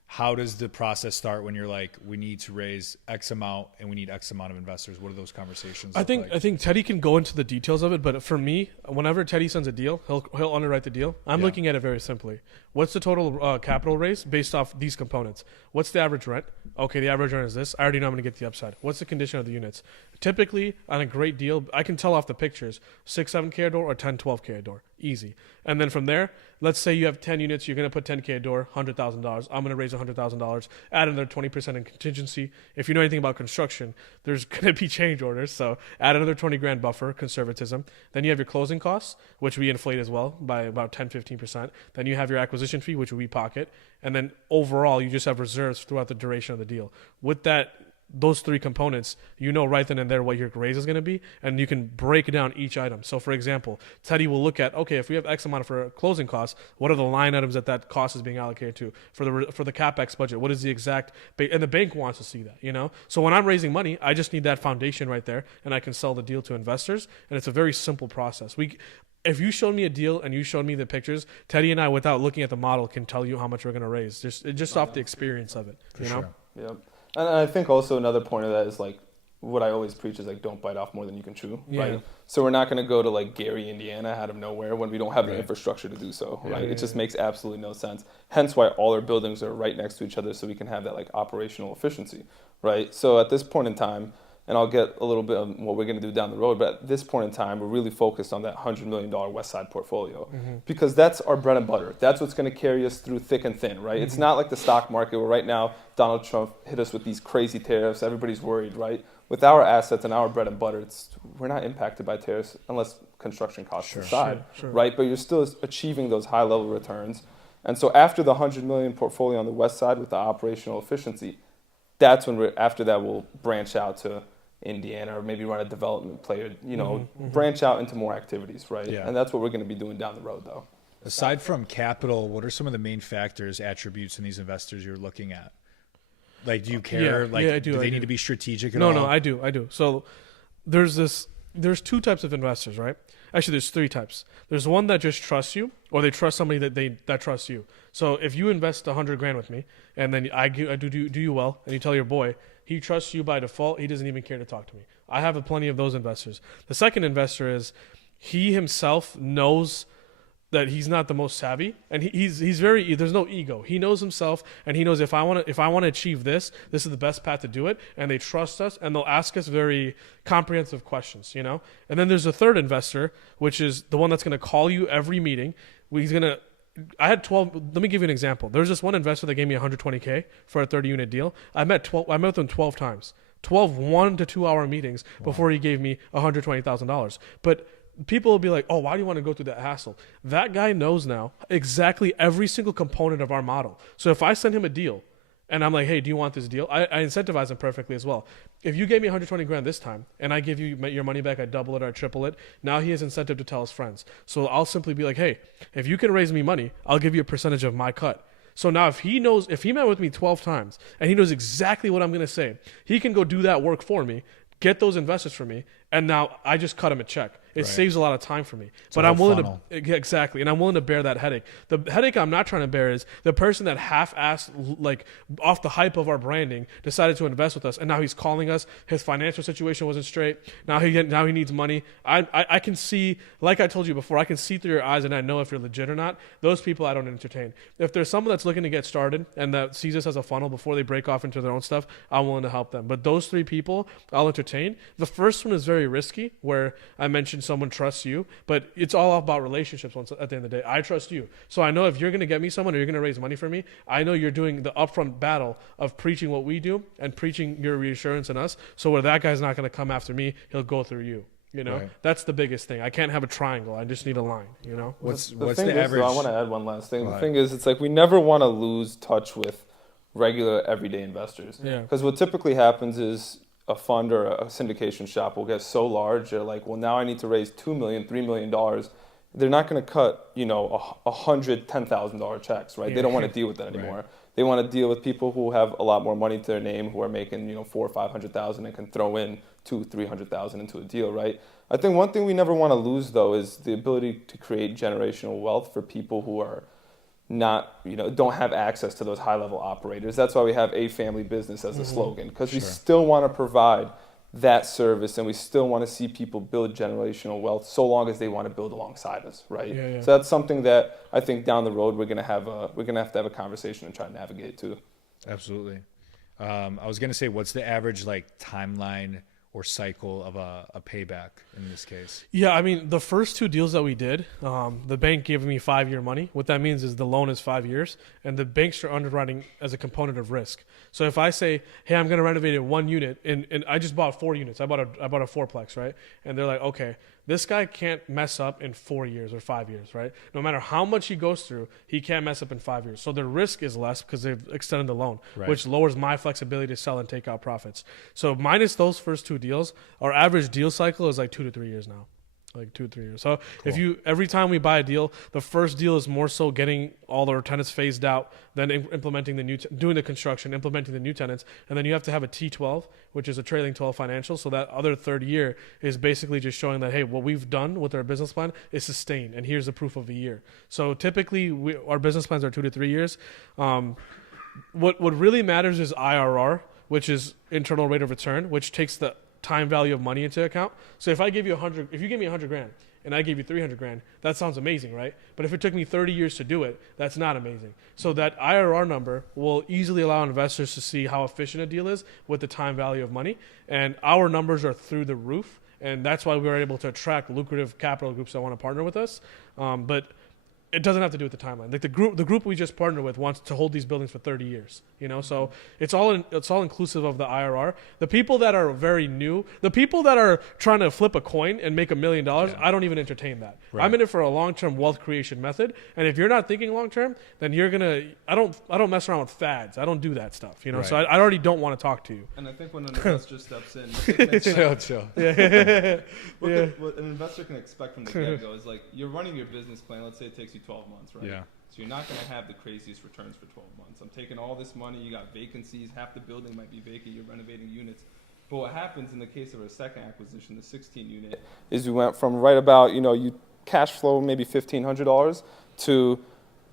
How does the process start when you're like, we need to raise X amount and we need X amount of investors? What are those conversations I look think like? I think Teddy can go into the details of it, but for me, whenever Teddy sends a deal, he'll underwrite the deal. I'm looking at it very simply. What's the total capital raise based off these components? What's the average rent? Okay, the average rent is this. I already know I'm going to get the upside. What's the condition of the units? Typically, on a great deal, I can tell off the pictures, 6-7K a door or 10-12K a door. Easy. And then from there, let's say you have 10 units, you're going to put 10K a door, $100,000. I'm going to raise $100,000, add another 20% in contingency. If you know anything about construction, there's going to be change orders. So add another 20 grand buffer, conservatism. Then you have your closing costs, which we inflate as well by about 10-15%. Then you have your acquisition fee, which we pocket. And then overall, you just have reserves throughout the duration of the deal. With that those three components, you know right then and there what your raise is going to be, and you can break down each item. So for example, Teddy will look at, okay, if we have X amount for closing costs, what are the line items that cost is being allocated to? For the CapEx budget, what is the exact, and the bank wants to see that, you know? So when I'm raising money, I just need that foundation right there, and I can sell the deal to investors, and it's a very simple process. If you showed me a deal and you showed me the pictures, Teddy and I, without looking at the model, can tell you how much we're going to raise, just off the experience of it. For you sure. know? Yep. And I think also another point of that is like what I always preach is like don't bite off more than you can chew, right? So we're not going to go to like Gary, Indiana out of nowhere when we don't have the infrastructure to do so, right? It just makes absolutely no sense. Hence why all our buildings are right next to each other so we can have that like operational efficiency, right? So at this point in time, and I'll get a little bit of what we're going to do down the road, but at this point in time, we're really focused on that $100 million West Side portfolio because that's our bread and butter. That's what's going to carry us through thick and thin, right? It's not like the stock market where right now Donald Trump hit us with these crazy tariffs. Everybody's worried, right? With our assets and our bread and butter, we're not impacted by tariffs unless construction costs aside, right? But you're still achieving those high-level returns. And so after the $100 million portfolio on the West Side with the operational efficiency, that's when after that we'll branch out to Indiana or maybe run a development play, or, branch out into more activities, right? Yeah. And that's what we're going to be doing down the road, though. Aside from capital, what are some of the main factors, attributes in these investors you're looking at? Like, do you care? I do. Do they need to be strategic at all? all? No, I do. So there's two types of investors, right? Actually, there's three types. There's one that just trusts you, or they trust somebody that trusts you. So if you invest $100,000 with me, and then I do you well, and you tell your boy, he trusts you by default. He doesn't even care to talk to me. I have plenty of those investors. The second investor is he himself knows that he's not the most savvy, and he's very, there's no ego. He knows himself, and he knows if I want to achieve this is the best path to do it, and they trust us, and they'll ask us very comprehensive questions, you know? And then there's a third investor, which is the one that's going to call you every meeting. I had 12. Let me give you an example. There's this one investor that gave me $120K for a 30-unit deal. I met them 12 times. 12 1 to 2 hour meetings before he gave me $120,000. But people will be like, oh, why do you want to go through that hassle? That guy knows now exactly every single component of our model. So if I send him a deal and I'm like, hey, do you want this deal? I incentivize him perfectly as well. If you gave me $120,000 this time and I give you your money back, I double it or I triple it. Now he has incentive to tell his friends. So I'll simply be like, hey, if you can raise me money, I'll give you a percentage of my cut. So now if he met with me 12 times and he knows exactly what I'm going to say, he can go do that work for me, get those investors for me, and now I just cut him a check. It saves a lot of time for me. But I'm willing to, exactly, and I'm willing to bear that headache. The headache I'm not trying to bear is the person that half-assed, like off the hype of our branding, decided to invest with us, and now he's calling us. His financial situation wasn't straight. Now he needs money. I can see, like I told you before, I can see through your eyes, and I know if you're legit or not. Those people I don't entertain. If there's someone that's looking to get started and that sees us as a funnel before they break off into their own stuff, I'm willing to help them. But those three people, I'll entertain. The first one is very risky, where I mentioned someone trusts you, but it's all about relationships at the end of the day. I trust you. So I know if you're going to get me someone or you're going to raise money for me, I know you're doing the upfront battle of preaching what we do and preaching your reassurance in us. So where that guy's not going to come after me, he'll go through you. You know, that's the biggest thing. I can't have a triangle. I just need a line, you know? What's the the average? I want to add one last thing. The thing is, it's like we never want to lose touch with regular everyday investors. Yeah. Because what typically happens is a fund or a syndication shop will get so large, they're like, well, now I need to raise $2 million, $3 million. They're not going to cut, $100,000, $10,000 checks, right? They don't want to deal with that anymore. Right. They want to deal with people who have a lot more money to their name, who are making, $400,000 or $500,000 and can throw in $200,000, $300,000 into a deal, right? I think one thing we never want to lose, though, is the ability to create generational wealth for people who are not, don't have access to those high-level operators. That's why we have a family business as a slogan, because we still want to provide that service, and we still want to see people build generational wealth so long as they want to build alongside us, right? Yeah. So that's something that I think down the road we're gonna have to have a conversation and try to navigate too. Absolutely. I was gonna say, what's the average timeline or cycle of a payback in this case? Yeah, I mean, the first two deals that we did, the bank gave me 5-year money. What that means is the loan is 5 years, and the banks are underwriting as a component of risk. So if I say, hey, I'm going to renovate it 1 unit, and I just bought 4 units. I bought a fourplex, right? And they're like, okay, This guy can't mess up in 4 years or 5 years, right? No matter how much he goes through, he can't mess up in 5 years. So the risk is less because they've extended the loan, which lowers my flexibility to sell and take out profits. So minus those first 2 deals, our average deal cycle is like 2 to 3 years now. Like 2 to 3 years. So if every time we buy a deal, the first deal is more so getting all our tenants phased out, then implementing the doing the construction, implementing the new tenants, and then you have to have a T12, which is a trailing 12 financial. So that other third year is basically just showing that, hey, what we've done with our business plan is sustained, and here's the proof of a year. So typically, our business plans are 2 to 3 years. What really matters is IRR, which is internal rate of return, which takes the time value of money into account. So if I give you if you give me 100 grand and I give you 300 grand, that sounds amazing, right? But if it took me 30 years to do it, that's not amazing. So that IRR number will easily allow investors to see how efficient a deal is with the time value of money. And our numbers are through the roof. And that's why we were able to attract lucrative capital groups that want to partner with us. But it doesn't have to do with the timeline. Like the group we just partnered with wants to hold these buildings for 30 years, you know? So it's all inclusive of the IRR. The people that are very new, the people that are trying to flip a coin and make $1 million, I don't even entertain that. Right. I'm in it for a long-term wealth creation method. And if you're not thinking long-term, then I don't mess around with fads. I don't do that stuff, you know? Right. So I already don't want to talk to you. And I think when an investor steps in, chill. What an investor can expect from the get-go is like, you're running your business plan. Let's say it takes you 12 months, right? Yeah. So you're not going to have the craziest returns for 12 months. I'm taking all this money. You got vacancies. Half the building might be vacant. You're renovating units. But what happens in the case of a second acquisition, the 16 unit, is we went from right about, you cash flow maybe $1,500 to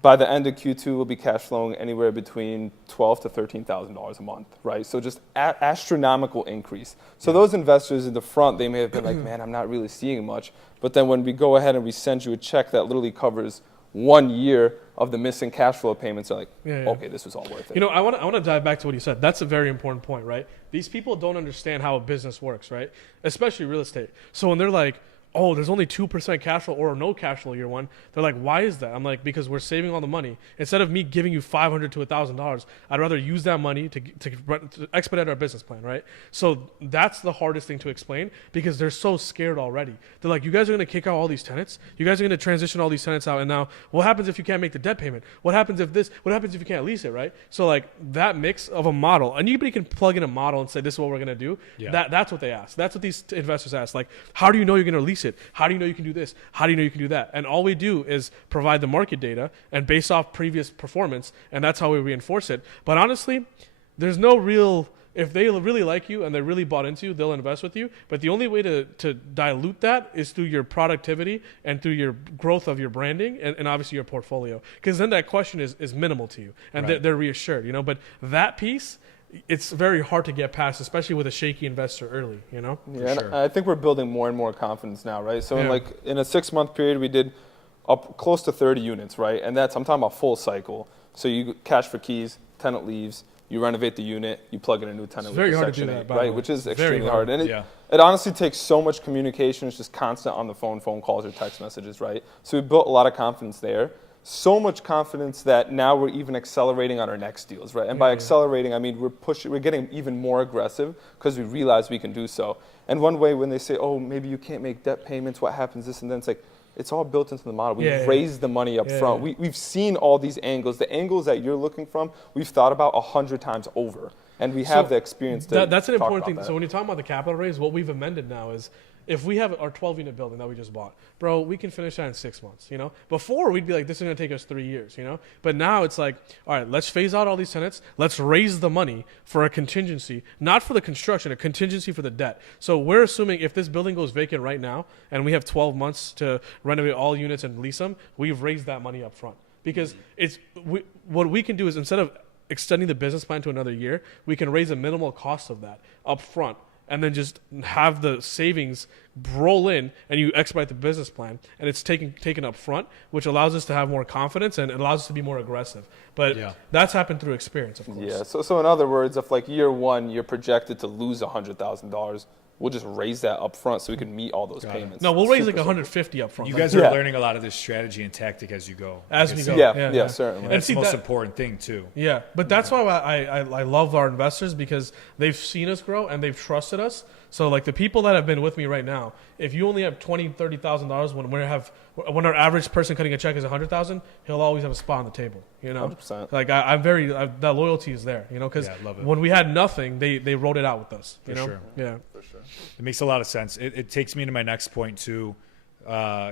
by the end of Q2, we'll be cash flowing anywhere between $12,000 to $13,000 a month, right? So just astronomical increase. So those investors in the front, they may have been like, man, I'm not really seeing much. But then when we go ahead and we send you a check that literally covers 1 year of the missing cash flow payments, are like, okay, this was all worth it. I want to dive back to what you said. That's a very important point, right? These people don't understand how a business works, right? Especially real estate. So when they're like, oh, there's only 2% cash flow or no cash flow year one. They're like, why is that? I'm like, because we're saving all the money. Instead of me giving you $500 to $1,000, I'd rather use that money to expedite our business plan, right? So that's the hardest thing to explain because they're so scared already. They're like, you guys are going to kick out all these tenants. You guys are going to transition all these tenants out. And now what happens if you can't make the debt payment? What happens if you can't lease it, right? So like that mix of a model, anybody can plug in a model and say, this is what we're going to do. Yeah. That's what they ask. That's what these investors ask. Like, how do you know you're going to lease it? How do you know you can do this? How do you know you can do that? And all we do is provide the market data and based off previous performance, and that's how we reinforce it. But honestly, there's no real, if they really like you and they're really bought into you, they'll invest with you. But the only way to dilute that is through your productivity and through your growth of your branding and obviously your portfolio. Because then that question is minimal to you and they're reassured, But that piece, it's very hard to get past, especially with a shaky investor early, Yeah, and I think we're building more and more confidence now, right? So in a 6-month period, we did up close to 30 units, right? And I'm talking about full cycle. So you cash for keys, tenant leaves, you renovate the unit, you plug in a new tenant. It's very hard to do that, right? Which is extremely hard. And it honestly takes so much communication. It's just constant on the phone calls or text messages, right? So we built a lot of confidence there. So much confidence that now we're even accelerating on our next deals, right? And by accelerating, I mean we're getting even more aggressive because we realize we can do so. And one way when they say, oh, maybe you can't make debt payments, what happens this and then, it's like, it's all built into the model. We've raised the money up front. We've seen all these angles. The angles that you're looking from, we've thought about 100 times over. And we have the experience to that's an important thing. That. So when you're talking about the capital raise, what we've amended now is, if we have our 12-unit building that we just bought, bro, we can finish that in 6 months, Before, we'd be like, this is going to take us 3 years, But now it's like, all right, let's phase out all these tenants. Let's raise the money for a contingency, not for the construction, a contingency for the debt. So we're assuming if this building goes vacant right now and we have 12 months to renovate all units and lease them, we've raised that money up front. Because what we can do is instead of extending the business plan to another year, we can raise a minimal cost of that up front. And then just have the savings roll in and you expedite the business plan. And it's taken up front, which allows us to have more confidence and it allows us to be more aggressive. But that's happened through experience, of course. Yeah, so in other words, if like year one, you're projected to lose $100,000, we'll just raise that up front so we can meet all those payments. No, we'll raise like 150 up front. You guys are learning a lot of this strategy and tactic as you go. As we go. Yeah, certainly. And that's the most important thing too. Yeah, but that's why I love our investors because they've seen us grow and they've trusted us. So like the people that have been with me right now, now, if you only have $20,000-$30,000 when our average person cutting a check is $100,000, he'll always have a spot on the table. 100%. Like that loyalty is there. Because I love it. when we had nothing, they wrote it out with us. Sure. Yeah. For sure. It makes a lot of sense. It takes me into my next point too,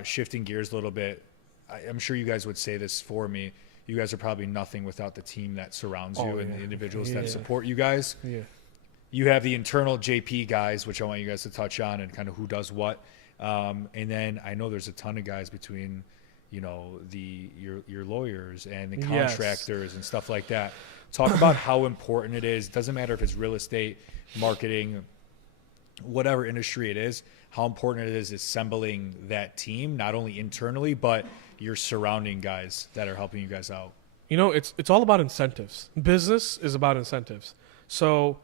shifting gears a little bit. I'm sure you guys would say this for me. You guys are probably nothing without the team that surrounds you and the individuals that support you guys. Yeah. You have the internal JP guys, which I want you guys to touch on and kind of who does what. And then I know there's a ton of guys between, your lawyers and the contractors and stuff like that. Talk about how important it is. Doesn't matter if it's real estate, marketing, whatever industry it is, how important it is assembling that team, not only internally, but your surrounding guys that are helping you guys out. It's all about incentives. Business is about incentives. So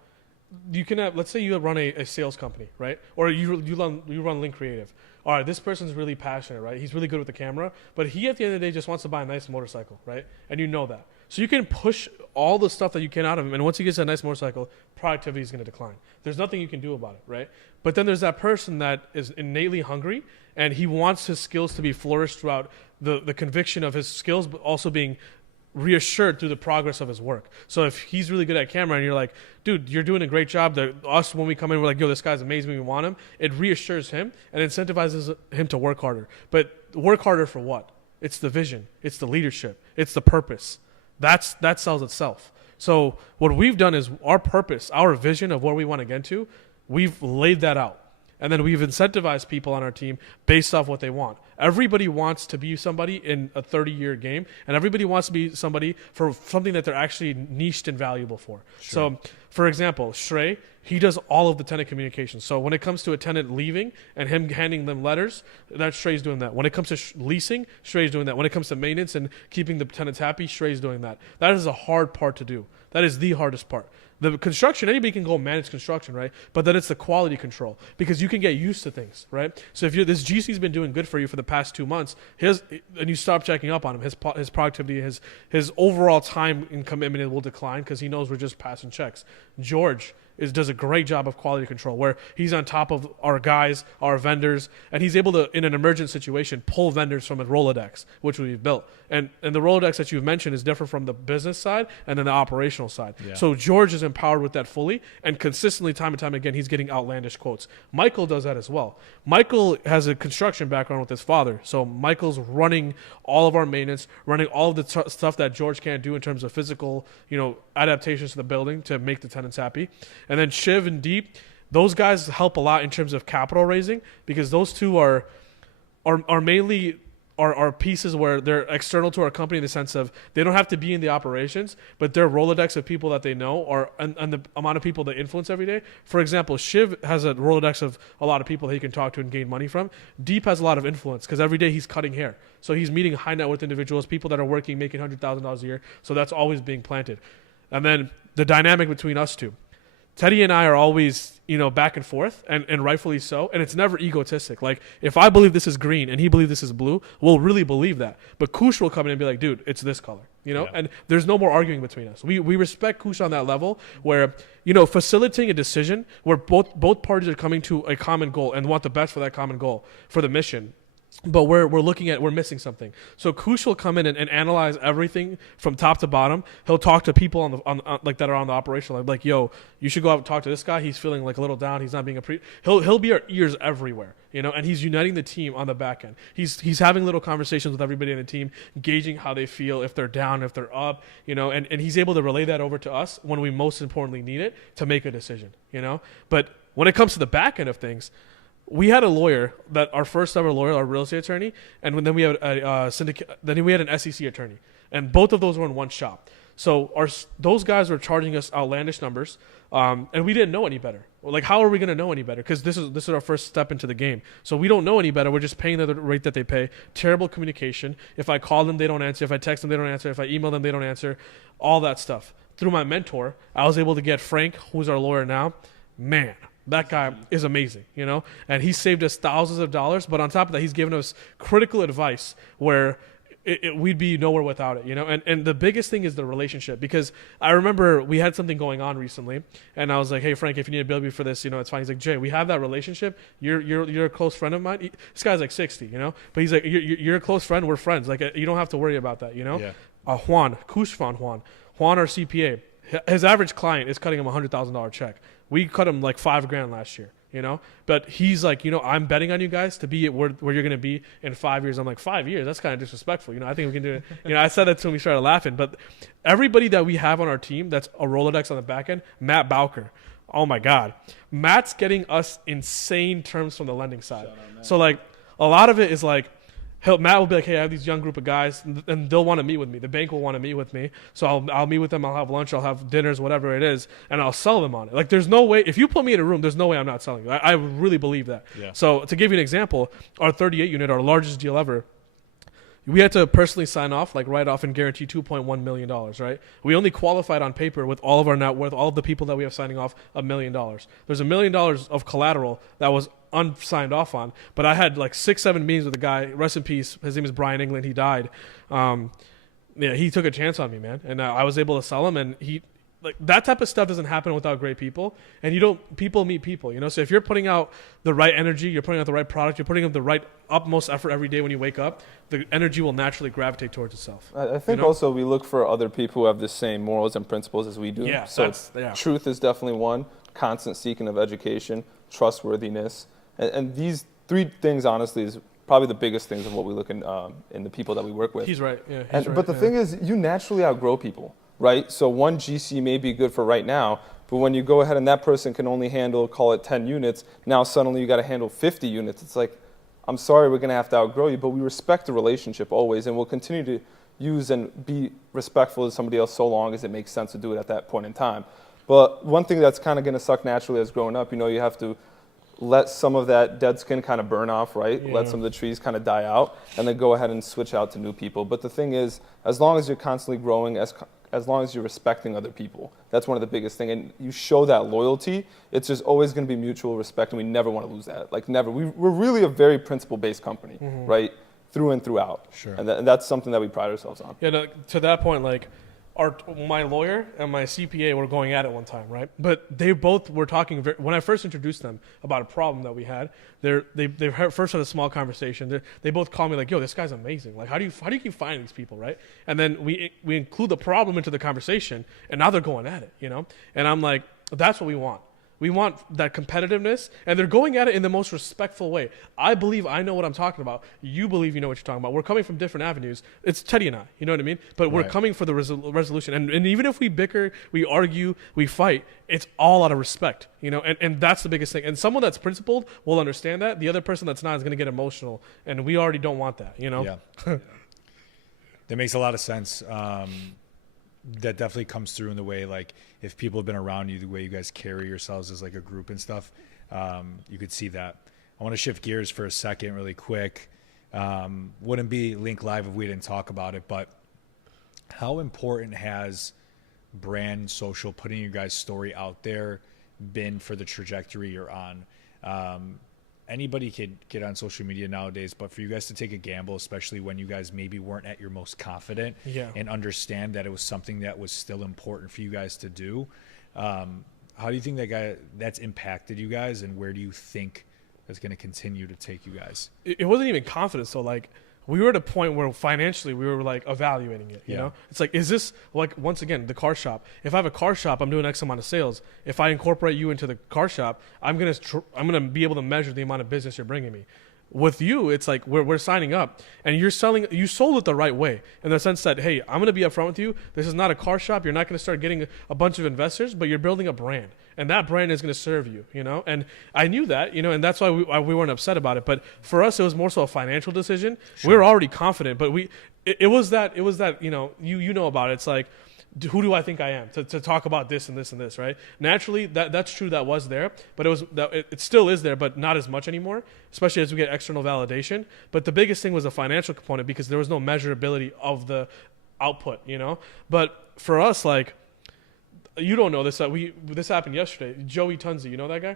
you can have, let's say you run a sales company, right? Or you run Link Creative. All right, this person's really passionate, right? He's really good with the camera, but he at the end of the day just wants to buy a nice motorcycle, right? And you know that. So you can push all the stuff that you can out of him, and once he gets a nice motorcycle, productivity is going to decline. There's nothing you can do about it, right? But then there's that person that is innately hungry, and he wants his skills to be flourished throughout the conviction of his skills, but also being reassured through the progress of his work. So if he's really good at camera and you're like, dude, you're doing a great job. Us, when we come in, we're like, yo, this guy's amazing. We want him. It reassures him and incentivizes him to work harder. But work harder for what? It's the vision. It's the leadership. It's the purpose. That sells itself. So what we've done is our purpose, our vision of where we want to get to, we've laid that out. And then we've incentivized people on our team based off what they want. Everybody wants to be somebody in a 30-year game, and everybody wants to be somebody for something that they're actually niched and valuable for. Sure. So, for example, Shrey, he does all of the tenant communications. So when it comes to a tenant leaving and him handing them letters, that Shrey's doing that. When it comes to leasing, Shrey's doing that. When it comes to maintenance and keeping the tenants happy, Shrey's doing that. That is a hard part to do. That is the hardest part. The construction, anybody can go manage construction, right? But then it's the quality control because you can get used to things, right? So if this GC's been doing good for you for the past 2 months, and you stop checking up on him, his productivity, his overall time and commitment will decline because he knows we're just passing checks. George does a great job of quality control where he's on top of our guys, our vendors, and he's able to, in an emergent situation, pull vendors from a Rolodex, which we've built. And the Rolodex that you've mentioned is different from the business side and then the operational side. Yeah. So George is empowered with that fully, and consistently, time and time again, he's getting outlandish quotes. Michael does that as well. Michael has a construction background with his father, so Michael's running all of our maintenance, running all of the stuff that George can't do in terms of physical, adaptations to the building to make the tenants happy. And then Shiv and Deep, those guys help a lot in terms of capital raising because those two are mainly are pieces where they're external to our company in the sense of they don't have to be in the operations, but they're Rolodex of people that they know and the amount of people they influence every day. For example, Shiv has a Rolodex of a lot of people that he can talk to and gain money from. Deep has a lot of influence because every day he's cutting hair. So he's meeting high net worth individuals, people that are working, making $100,000 a year. So that's always being planted. And then the dynamic between us two. Teddy and I are always, back and forth, and rightfully so. And it's never egotistic. Like, if I believe this is green and he believes this is blue, we'll really believe that. But Kush will come in and be like, dude, it's this color, Yeah. And there's no more arguing between us. We respect Kush on that level where, facilitating a decision where both parties are coming to a common goal and want the best for that common goal, for the mission. But we're missing something. So Kush will come in and analyze everything from top to bottom. He'll talk to people on that are on the operational like, yo, you should go out and talk to this guy. He's feeling like a little down. He's not being he'll be our ears everywhere, and he's uniting the team on the back end. He's having little conversations with everybody in the team, gauging how they feel, if they're down, if they're up, and he's able to relay that over to us when we most importantly need it to make a decision, But when it comes to the back end of things, we had a lawyer, that our first ever lawyer, our real estate attorney, and then we had then we had an SEC attorney, and both of those were in one shop. So those guys were charging us outlandish numbers, and we didn't know any better. Like, how are we going to know any better? Because this is our first step into the game. So we don't know any better. We're just paying the rate that they pay. Terrible communication. If I call them, they don't answer. If I text them, they don't answer. If I email them, they don't answer. All that stuff. Through my mentor, I was able to get Frank, who's our lawyer now. Man, that guy is amazing, and he saved us thousands of dollars. But on top of that, he's given us critical advice where we'd be nowhere without it, And the biggest thing is the relationship, because I remember we had something going on recently, and I was like, "Hey Frank, if you need to bill me for this, it's fine." He's like, "Jay, we have that relationship. You're a close friend of mine." This guy's like 60, but he's like, "You're a close friend. We're friends. Like, you don't have to worry about that, Yeah. Juan, our CPA, his average client is cutting him $100,000 check. We cut him like $5,000 last year. But he's like, I'm betting on you guys to be where you're going to be in 5 years. I'm like, 5 years? That's kind of disrespectful. I think we can do it. I said that to him. We started laughing. But everybody that we have on our team that's a Rolodex on the back end, Matt Bowker. Oh, my God. Matt's getting us insane terms from the lending side. So, like, a lot of it is like, Matt will be like, "Hey, I have these young group of guys, and they'll want to meet with me. The bank will want to meet with me, so I'll meet with them. I'll have lunch, I'll have dinners, whatever it is, and I'll sell them on it. Like, there's no way if you put me in a room, there's no way I'm not selling. I really believe that. Yeah. So to give you an example, our 38 unit, our largest deal ever, we had to personally sign off, like write off and guarantee $2.1 million, right? We only qualified on paper with all of our net worth, all of the people that we have signing off, $1 million. There's $1 million of collateral that was unsigned off on, but I had like 6-7 meetings with a guy, rest in peace, his name is Brian England, he died. He took a chance on me, man, and I was able to sell him, and like that type of stuff doesn't happen without great people, and people meet people, so if you're putting out the right energy, you're putting out the right product, you're putting out the right utmost effort every day when you wake up, the energy will naturally gravitate towards itself. I think also we look for other people who have the same morals and principles as we do. Yeah, so truth is definitely one, constant seeking of education, trustworthiness, and these three things honestly is probably the biggest things of what we look in the people that we work with. He's right. Yeah. But the thing is, you naturally outgrow people, right? So one GC may be good for right now, but when you go ahead and that person can only handle, call it 10 units, now suddenly you got to handle 50 units. It's like, I'm sorry, we're going to have to outgrow you, but we respect the relationship always, and we'll continue to use and be respectful to somebody else so long as it makes sense to do it at that point in time. But one thing that's kind of going to suck naturally as growing up, you have to let some of that dead skin kind of burn off, right? Yeah. Let some of the trees kind of die out, and then go ahead and switch out to new people. But the thing is, as long as you're constantly growing, as long as you're respecting other people, that's one of the biggest things. And you show that loyalty, it's just always going to be mutual respect, and we never want to lose that. Like, never. We're really a very principle-based company, right? Through and throughout. Sure. And that's something that we pride ourselves on. Yeah, to that point, like, my lawyer and my CPA were going at it one time, right? But they both were talking when I first introduced them about a problem that we had. They first had a small conversation. They both called me like, "Yo, this guy's amazing. Like, how do you keep finding these people, right?" And then we include the problem into the conversation, and now they're going at it, And I'm like, that's what we want. We want that competitiveness, and they're going at it in the most respectful way. I believe I know what I'm talking about. You believe you know what you're talking about. We're coming from different avenues. It's Teddy and I, you know what I mean? But we're coming for the resolution. And even if we bicker, we argue, we fight, it's all out of respect, And that's the biggest thing. And someone that's principled will understand that. The other person that's not is going to get emotional, and we already don't want that, Yeah. That makes a lot of sense. That definitely comes through in the way, like, if people have been around you, the way you guys carry yourselves as like a group and stuff, you could see that. I want to shift gears for a second really quick. Wouldn't be Link Live if we didn't talk about it, but how important has brand social, putting your guys' story out there, been for the trajectory you're on? Anybody could get on social media nowadays, but for you guys to take a gamble, especially when you guys maybe weren't at your most confident, and understand that it was something that was still important for you guys to do, how do you think that's impacted you guys, and where do you think that's going to continue to take you guys? It wasn't even confidence, so like, we were at a point where financially we were like evaluating it, you know? It's like, is this, like, once again, the car shop. If I have a car shop, I'm doing X amount of sales. If I incorporate you into the car shop, I'm gonna be able to measure the amount of business you're bringing me. With you, it's like we're signing up, and you sold it the right way, in the sense that, hey, I'm going to be upfront with you. This is not a car shop. You're not going to start getting a bunch of investors, but you're building a brand, and that brand is going to serve you, And I knew that, and that's why we weren't upset about it. But for us, it was more so a financial decision. Sure. We were already confident, but it was that you know about it. It's like, who do I think I am to talk about this and this and this, right? Naturally, that's true, that was there, but it still is there, but not as much anymore, especially as we get external validation. But the biggest thing was the financial component, because there was no measurability of the output, But for us, like, you don't know this, this happened yesterday. Joey Tunzi, you know that guy?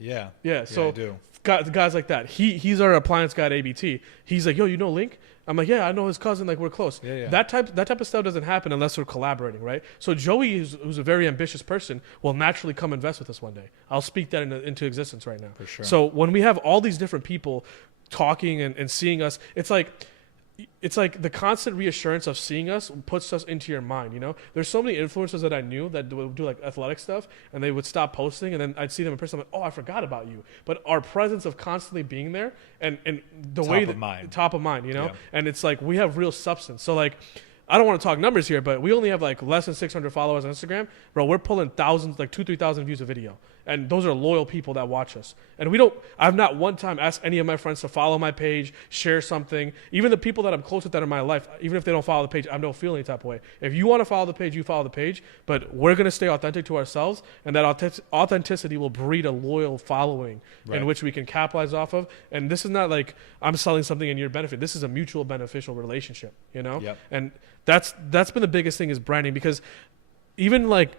Yeah. Yeah, so I do. Guys like that. He's our appliance guy at ABT. He's like, yo, you know Link? I'm like, yeah, I know his cousin. Like, we're close. Yeah. That type of stuff doesn't happen unless we're collaborating, right? So Joey, who's a very ambitious person, will naturally come invest with us one day. I'll speak that into existence right now. For sure. So when we have all these different people talking and seeing us, it's like the constant reassurance of seeing us puts us into your mind, you know? There's so many influencers that I knew that would do like athletic stuff, and they would stop posting, and then I'd see them in person. I'm like, oh, I forgot about you. But our presence of constantly being there and the way that top of mind, you know? Yeah. And it's like we have real substance. So like, I don't want to talk numbers here, but we only have like less than 600 followers on Instagram. Bro, we're pulling thousands, like 2,000-3,000 views a video. And those are loyal people that watch us. And I've not one time asked any of my friends to follow my page, share something. Even the people that I'm close with that in my life, even if they don't follow the page, I don't feel any type of way. If you want to follow the page, you follow the page. But we're going to stay authentic to ourselves. And that authenticity will breed a loyal following in which we can capitalize off of. And this is not like I'm selling something in your benefit. This is a mutual beneficial relationship, you know? Yep. And that's been the biggest thing is branding, because even like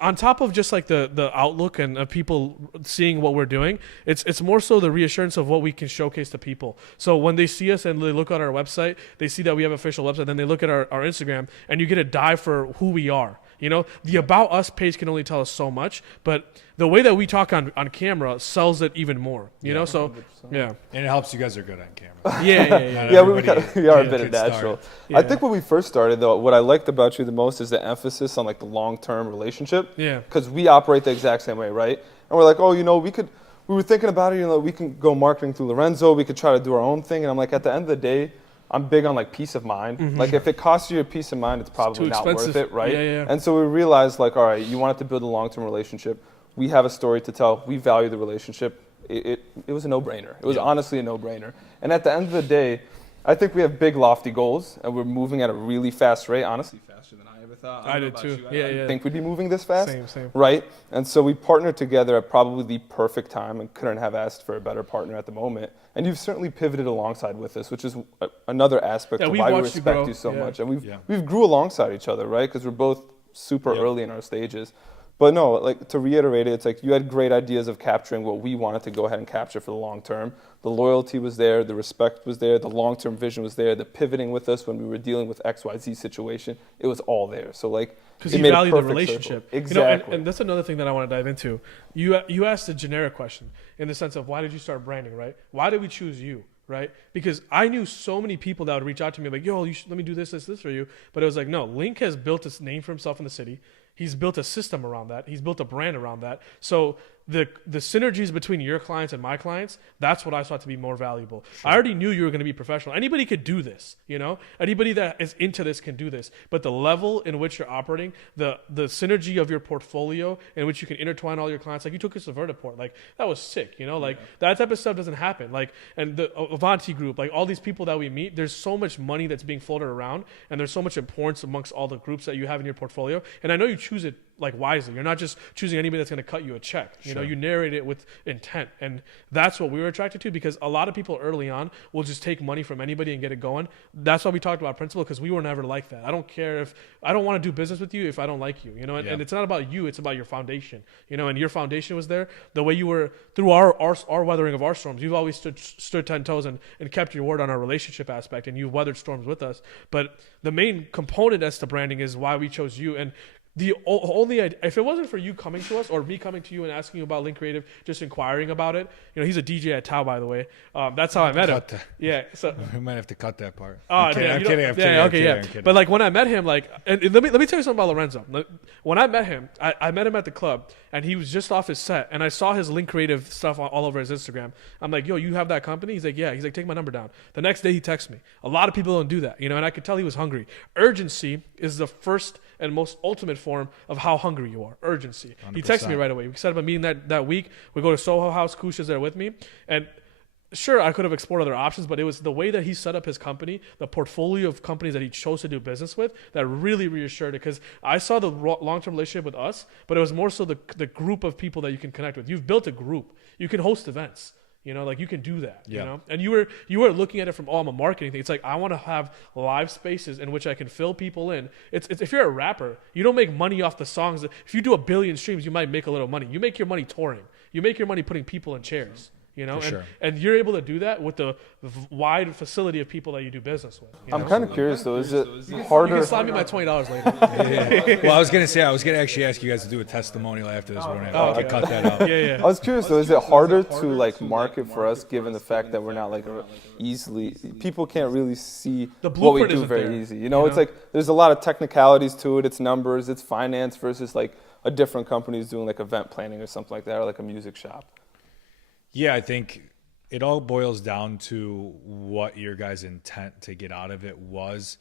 on top of just like the outlook and of people seeing what we're doing, it's more so the reassurance of what we can showcase to people. So when they see us and they look at our website, they see that we have an official website, then they look at our Instagram, and you get a dive for who we are. You know, the About Us page can only tell us so much, but the way that we talk on camera sells it even more, you know? So, 100%. yeah. And it helps you guys are good on camera. Yeah. Yeah, we are a bit can natural. start. Yeah. I think when we first started, though, what I liked about you the most is the emphasis on like the long-term relationship. Yeah. Because we operate the exact same way, right? And we're like, oh, you know, we were thinking about it, you know, we can go marketing through Lorenzo, we could try to do our own thing. And I'm like, at the end of the day, I'm big on like peace of mind. Mm-hmm. Like if it costs you your peace of mind, it's probably too not worth expensive. it, right? Yeah. And so we realized like, all right, you wanted to build a long-term relationship. We have a story to tell. We value the relationship. It was a no-brainer. It was honestly a no-brainer. And at the end of the day, I think we have big lofty goals, and we're moving at a really fast rate. Honestly, faster than I ever thought. I did too. Yeah. I didn't think we'd be moving this fast. Same. Right? And so we partnered together at probably the perfect time and couldn't have asked for a better partner at the moment. And you've certainly pivoted alongside with us, which is another aspect of why we respect you so much. And we've grew alongside each other, right? Because we're both super early in our stages. But no, like to reiterate it, it's like you had great ideas of capturing what we wanted to go ahead and capture for the long term. The loyalty was there, the respect was there, the long-term vision was there, the pivoting with us when we were dealing with XYZ situation, it was all there. So like, because you value the relationship. Exactly. You know, and that's another thing that I want to dive into. You asked a generic question in the sense of why did you start branding, right? Why did we choose you? Right? Because I knew so many people that would reach out to me like, yo, let me do this for you. But it was like, no, Link has built this name for himself in the city. He's built a system around that. He's built a brand around that. So the synergies between your clients and my clients, that's what I saw to be more valuable. Sure. I already knew you were going to be professional. Anybody could do this, you know? Anybody that is into this can do this. But the level in which you're operating, the synergy of your portfolio in which you can intertwine all your clients, like you took us to Vertiport, like that was sick, you know? Like that type of stuff doesn't happen. Like, and the Avanti group, like all these people that we meet, there's so much money that's being floated around, and there's so much importance amongst all the groups that you have in your portfolio. And I know you choose it like wisely. You're not just choosing anybody that's going to cut you a check. You know, you narrate it with intent, and that's what we were attracted to, because a lot of people early on will just take money from anybody and get it going. That's why we talked about principle, because we were never like that. I don't care if I don't want to do business with you if I don't like you. You know, and it's not about you; it's about your foundation. You know, and your foundation was there. The way you were through our weathering of our storms, you've always stood 10 toes and kept your word on our relationship aspect, and you've weathered storms with us. But the main component as to branding is why we chose you. And the only if it wasn't for you coming to us or me coming to you and asking you about Link Creative, just inquiring about it, you know, he's a DJ at Tao, by the way. That's how I met him. Yeah, so we might have to cut that part. I'm kidding. But like when I met him, like, and let me tell you something about Lorenzo. When I met him, I met him at the club, and he was just off his set, and I saw his Link Creative stuff all over his Instagram. I'm like, yo, you have that company? He's like, yeah. He's like, take my number down. The next day he texts me. A lot of people don't do that, you know, and I could tell he was hungry. Urgency is the first and most ultimate form of how hungry you are. Urgency. 100%. He texted me right away. We set up a meeting that week. We go to Soho House. Kusha's there with me. And sure, I could have explored other options, but it was the way that he set up his company, the portfolio of companies that he chose to do business with, that really reassured it. Because I saw the long-term relationship with us, but it was more so the group of people that you can connect with. You've built a group. You can host events. You know, like you can do that, you know, and you were looking at it from I'm a marketing thing. It's like, I want to have live spaces in which I can fill people in. It's if you're a rapper, you don't make money off the songs. If you do 1 billion streams, you might make a little money. You make your money touring. you make your money putting people in chairs. You know, sure. and you're able to do that with the wide facility of people that you do business with. I'm kind of curious though. Is it harder? You can slap me my $20 later. Well, I was gonna actually ask you guys to do a testimonial after this one. I could cut that out. Yeah. I was curious though. Is it harder to like market for us, given the fact that we're not like easily? People can't really see The what we blueprint do isn't very there, easy. You know, it's like there's a lot of technicalities to it. It's numbers. It's finance versus like a different company is doing like event planning or something like that, or like a music shop. Yeah, I think it all boils down to what your guys' intent to get out of it was.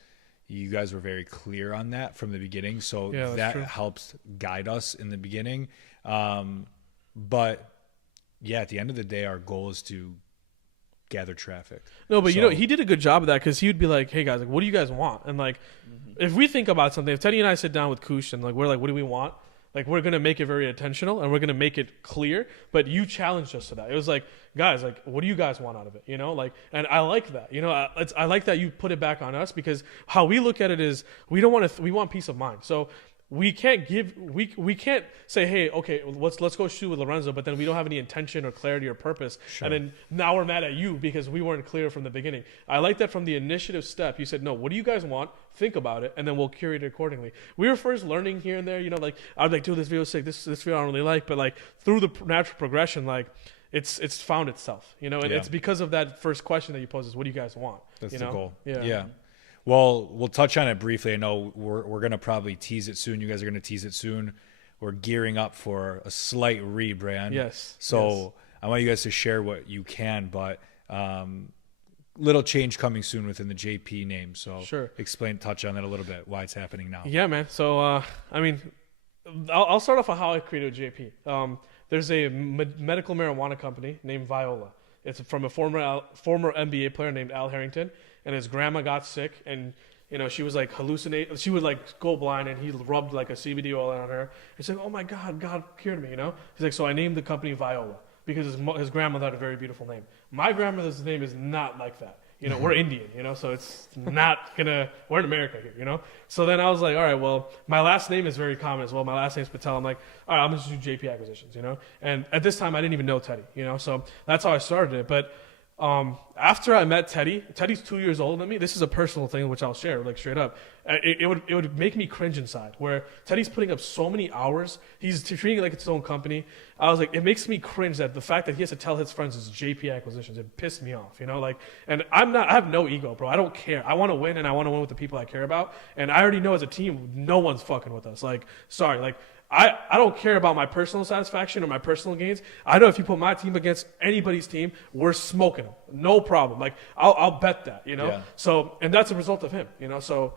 You guys were very clear on that from the beginning, so that helps guide us in the beginning. But yeah, at the end of the day, our goal is to gather traffic. No, but he did a good job of that, because he would be like, hey guys, like, what do you guys want? And like, if we think about something, if Teddy and I sit down with Kush and like, we're like, what do we want? Like, we're going to make it very intentional and we're going to make it clear, but you challenged us to that. It was like, guys, like, what do you guys want out of it? You know, like, and I like that, I like that you put it back on us, because how we look at it is we want peace of mind. So we can't say, hey, okay, let's go shoot with Lorenzo, but then we don't have any intention or clarity or purpose. Sure. And then now we're mad at you because we weren't clear from the beginning. I like that from the initiative step. You said, no, what do you guys want? Think about it, and then we'll curate it accordingly. We were first learning here and there, like, I'd like, dude, this video's sick, this video I don't really like, but like through the natural progression, like it's found itself, and it's because of that first question that you posed is, what do you guys want? That's the goal. Yeah. Well, we'll touch on it briefly. I know we're going to probably tease it soon. You guys are going to tease it soon. We're gearing up for a slight rebrand. Yes. So I want you guys to share what you can, but little change coming soon within the JP name. So sure. Touch on that a little bit, why it's happening now. Yeah, man. So, I'll start off on how I created JP. There's a medical marijuana company named Viola. It's from a former NBA player named Al Harrington. And his grandma got sick, and she was like hallucinate. She would like go blind, and he rubbed like a CBD oil on her. He's like, "Oh my God, God cured me." He's like, so I named the company Viola because his grandmother had a very beautiful name. My grandmother's name is not like that. We're Indian, so it's not gonna. We're in America here, So then I was like, all right, well, my last name is very common as well. My last name's Patel. I'm like, all right, I'm just do JP Acquisitions, And at this time, I didn't even know Teddy, So that's how I started it, but. After I met Teddy's 2 years older than me. This is a personal thing which I'll share, like straight up. It would make me cringe inside. Where Teddy's putting up so many hours, he's treating it like it's his own company. I was like, it makes me cringe that the fact that he has to tell his friends it's JP Acquisitions. It pissed me off, And I have no ego, bro. I don't care. I want to win, and I want to win with the people I care about. And I already know as a team, no one's fucking with us. Like, sorry, like. I don't care about my personal satisfaction or my personal gains. I know if you put my team against anybody's team, we're smoking them. No problem. Like, I'll bet that, Yeah. So, and that's a result of him, So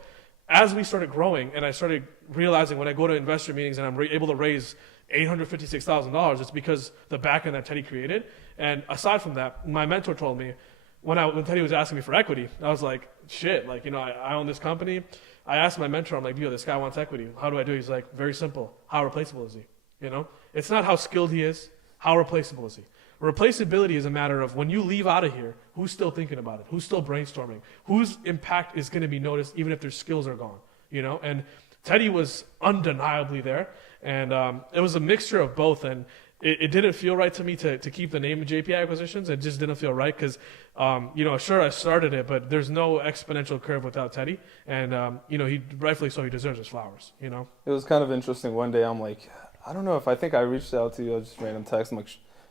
as we started growing and I started realizing when I go to investor meetings and I'm able to raise $856,000, it's because the back end that Teddy created. And aside from that, my mentor told me when Teddy was asking me for equity, I was like, shit, like, I own this company. I asked my mentor, I'm like, this guy wants equity. How do I do it? He's like, very simple. How replaceable is he? It's not how skilled he is. How replaceable is he? Replaceability is a matter of when you leave out of here, who's still thinking about it? Who's still brainstorming? Whose impact is going to be noticed even if their skills are gone? And Teddy was undeniably there. And it was a mixture of both. And it didn't feel right to me to keep the name of JP Acquisitions. It just didn't feel right because, sure, I started it, but there's no exponential curve without Teddy. And, he rightfully so, he deserves his flowers, It was kind of interesting. One day I'm like, I don't know if I think I reached out to you, just random text. I'm like,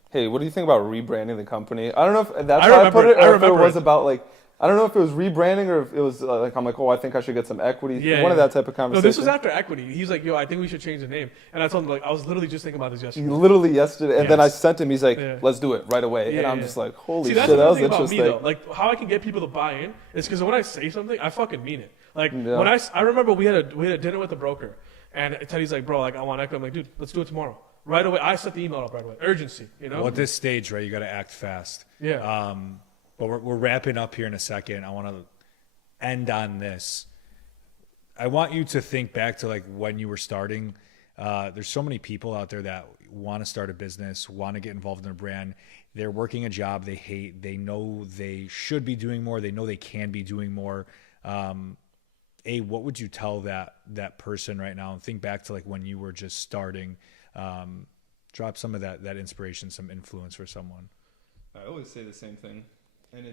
hey, what do you think about rebranding the company? I don't know if that's how I put it, or if it was about like, I don't know if it was rebranding or if it was like, I'm like, I think I should get some equity. Yeah, One of that type of conversation. No, this was after equity. He's like, I think we should change the name. And I told him, like, I was literally just thinking about this yesterday. Literally yesterday. And then I sent him, he's like, let's do it right away. Yeah, and I'm just like, holy shit, that was interesting. About me, though. interesting. Like, how I can get people to buy in is because when I say something, I fucking mean it. Like, when I remember we had a dinner with the broker. And Teddy's like, bro, like, I want equity. I'm like, dude, let's do it tomorrow. Right away. I set the email up right away. Urgency, Well, at this stage, right, you got to act fast. Yeah. But we're wrapping up here in a second. I want to end on this. I want you to think back to like when you were starting. There's so many people out there that want to start a business, want to get involved in a brand. They're working a job they hate. They know they should be doing more. They know they can be doing more. What would you tell that person right now? And think back to like when you were just starting. Drop some of that inspiration, some influence for someone. I always say the same thing, and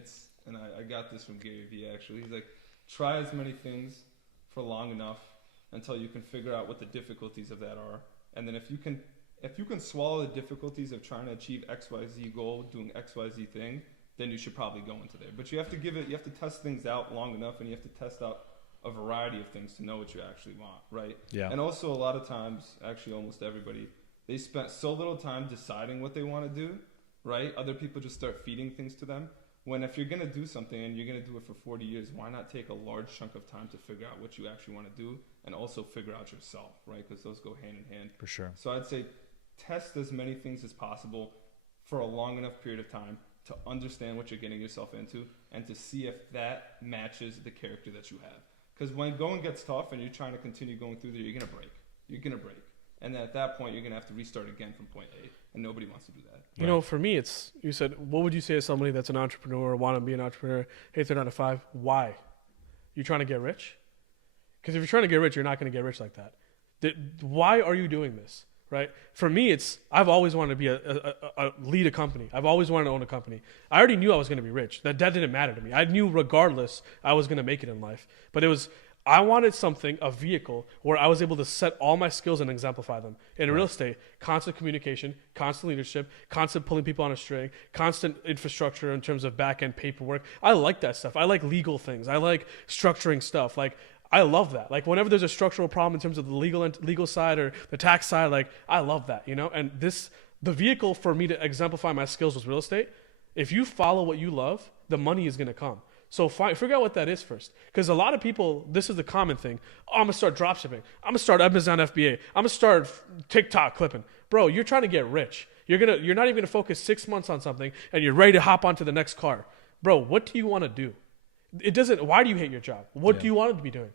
I got this from Gary Vee actually. He's like, try as many things for long enough until you can figure out what the difficulties of that are, and then if you can swallow the difficulties of trying to achieve XYZ goal, doing XYZ thing, then you should probably go into there. But you have to test things out long enough, and you have to test out a variety of things to know what you actually want, right? Yeah. And also a lot of times, actually almost everybody, they spent so little time deciding what they want to do, right? Other people just start feeding things to them. When if you're going to do something and you're going to do it for 40 years, why not take a large chunk of time to figure out what you actually want to do and also figure out yourself, right? Because those go hand in hand. For sure. So I'd say test as many things as possible for a long enough period of time to understand what you're getting yourself into and to see if that matches the character that you have. Because when going gets tough and you're trying to continue going through there, you're going to break. You're going to break. And then at that point, you're going to have to restart again from point A. And nobody wants to do that. You know, for me, you said, what would you say to somebody that's an entrepreneur or want to be an entrepreneur, hates their 9 to 5? Why? You trying to get rich? Because if you're trying to get rich, you're not going to get rich like that. Why are you doing this? Right? For me, I've always wanted to be lead a company. I've always wanted to own a company. I already knew I was going to be rich. That didn't matter to me. I knew regardless I was going to make it in life. But I wanted something, a vehicle, where I was able to set all my skills and exemplify them. In real estate, constant communication, constant leadership, constant pulling people on a string, constant infrastructure in terms of back-end paperwork. I like that stuff. I like legal things. I like structuring stuff. Like, I love that. Like, whenever there's a structural problem in terms of the legal side or the tax side, like, I love that, you know? And the vehicle for me to exemplify my skills was real estate. If you follow what you love, the money is going to come. So figure out what that is first. Because a lot of people, this is the common thing. Oh, I'm going to start dropshipping. I'm going to start Amazon FBA. I'm going to start TikTok clipping. Bro, you're trying to get rich. You're not even going to focus 6 months on something and you're ready to hop onto the next car. Bro, what do you want to do? Why do you hate your job? What do you want it to be doing?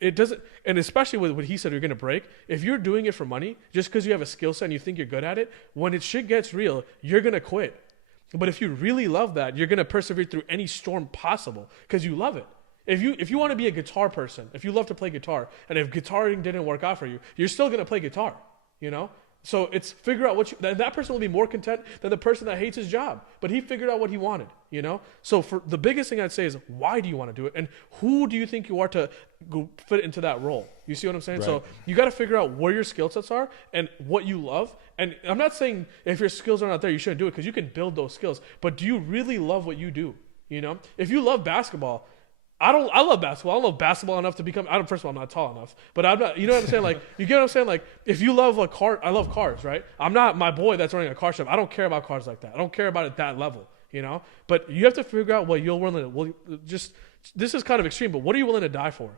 It doesn't, and especially with what he said, you're going to break. If you're doing it for money, just because you have a skill set and you think you're good at it, when shit gets real, you're going to quit. But if you really love that, you're going to persevere through any storm possible because you love it. If you want to be a guitar person, if you love to play guitar, and if guitaring didn't work out for you, you're still going to play guitar, you know? So it's figure out that person will be more content than the person that hates his job, but he figured out what he wanted, you know? So for the biggest thing I'd say is, why do you want to do it? And who do you think you are to go fit into that role? You see what I'm saying? Right. So you got to figure out where your skill sets are and what you love. And I'm not saying if your skills are not there, you shouldn't do it because you can build those skills, but do you really love what you do? You know, if you love basketball, I love basketball. I don't love basketball enough to become, first of all, I'm not tall enough, but I'm not, you know what I'm saying? Like, you get what I'm saying? Like, if you love a car, I love cars, right? I'm not my boy that's running a car shop. I don't care about cars like that. I don't care about it that level, you know? But you have to figure out what you're willing to, this is kind of extreme, but what are you willing to die for?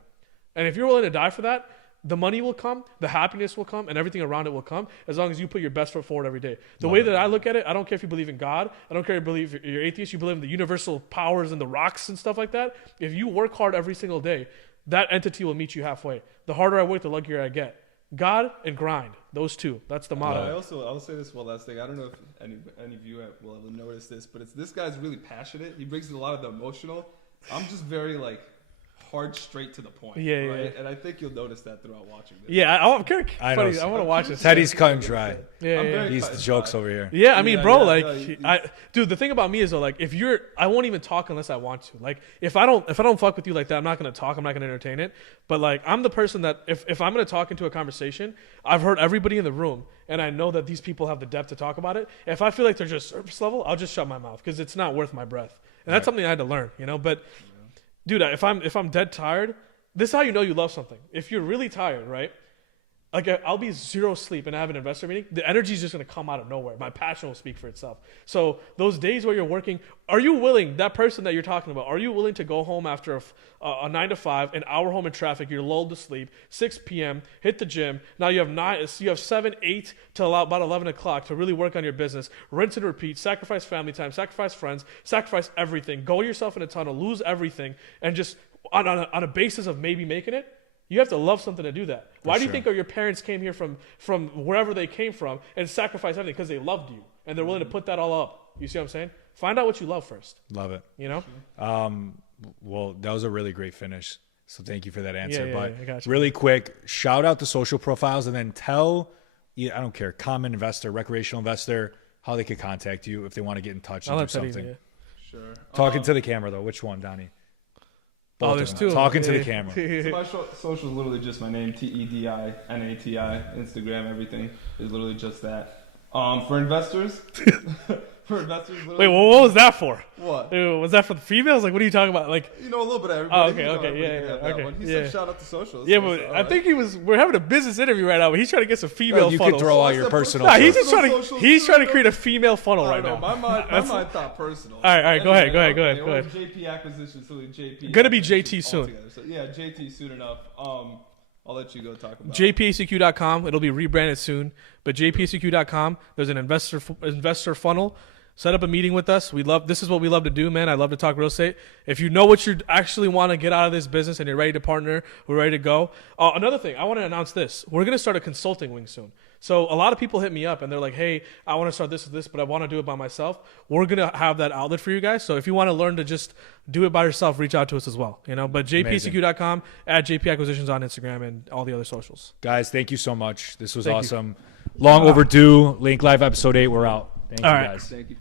And if you're willing to die for that, the money will come, the happiness will come, and everything around it will come as long as you put your best foot forward every day. The way that I look at it, I don't care if you believe in God. I don't care if you believe you're atheist. You believe in the universal powers and the rocks and stuff like that. If you work hard every single day, that entity will meet you halfway. The harder I work, the luckier I get. God and grind, those two. That's the motto. I'll say this one last thing. I don't know if any of you will ever notice this, but this guy's really passionate. He brings a lot of the emotional. I'm just very hard, straight to the point. Yeah, right? yeah. And I think you'll notice that throughout watching this. Yeah, I'm kind of funny. I want to watch this. Teddy's cut and dry. Yeah. He's the jokes over here. Yeah, I mean, bro, yeah, dude, the thing about me is though, like, I won't even talk unless I want to. Like, if I don't fuck with you like that, I'm not gonna talk. I'm not gonna entertain it. But like, I'm the person that if I'm gonna talk into a conversation, I've heard everybody in the room, and I know that these people have the depth to talk about it. If I feel like they're just surface level, I'll just shut my mouth because it's not worth my breath. And that's something I had to learn, you know. But dude, if I'm dead tired, this is how you know you love something. If you're really tired, right? Like, I'll be zero sleep and I have an investor meeting. The energy is just going to come out of nowhere. My passion will speak for itself. So those days where you're working, are you willing, that person that you're talking about, are you willing to go home after a 9 to 5, an hour home in traffic, you're lulled to sleep, 6 p.m., hit the gym. Now you have 7, 8 till about 11 o'clock to really work on your business. Rinse and repeat, sacrifice family time, sacrifice friends, sacrifice everything. Go yourself in a tunnel, lose everything, and just on a basis of maybe making it. You have to love something to do that. Why do you think your parents came here from wherever they came from and sacrificed everything? Because they loved you and they're willing to put that all up. You see what I'm saying? Find out what you love first. Love it. You know? Well, that was a really great finish. So thank you for that answer. I got you. Really quick, shout out the social profiles and then tell I don't care, common investor, recreational investor, how they could contact you if they want to get in touch and do something. Sure. Talking to the camera though. Which one, Donnie? Oh, there's two. Talking to the camera. So my social is literally just my name, TEDINATI, Instagram, everything is literally just that. For investors, Wait, what was that for? What? Was that for the females? Like, what are you talking about? Like, You know a little bit of everybody. Oh, okay, yeah. He said shout out to socials. yeah, but I think we're having a business interview right now, but he's trying to get some female You funnels. could throw all What's your the personal. Nah, he's stuff. just trying to create a female funnel right now. My mind thought personal. All right, go ahead. It was JP acquisition, so JP. Gonna be JT soon. altogether. So yeah, JT soon enough. I'll let you go talk about JPSEQ.com. It'll be rebranded soon, but JPSEQ.com. There's an investor funnel. Set up a meeting with us. This is what we love to do, man. I love to talk real estate. If you know what you actually want to get out of this business and you're ready to partner, we're ready to go. Another thing, I want to announce this. We're going to start a consulting wing soon. So a lot of people hit me up and they're like, hey, I want to start this, but I want to do it by myself. We're going to have that outlet for you guys. So if you want to learn to just do it by yourself, reach out to us as well. But JPSEQ.com, add JP Acquisitions on Instagram and all the other socials. Guys, thank you so much. This was Thank you. awesome. Long overdue. Link Live episode 8. We're out. Thank you, All right. guys. Thank you.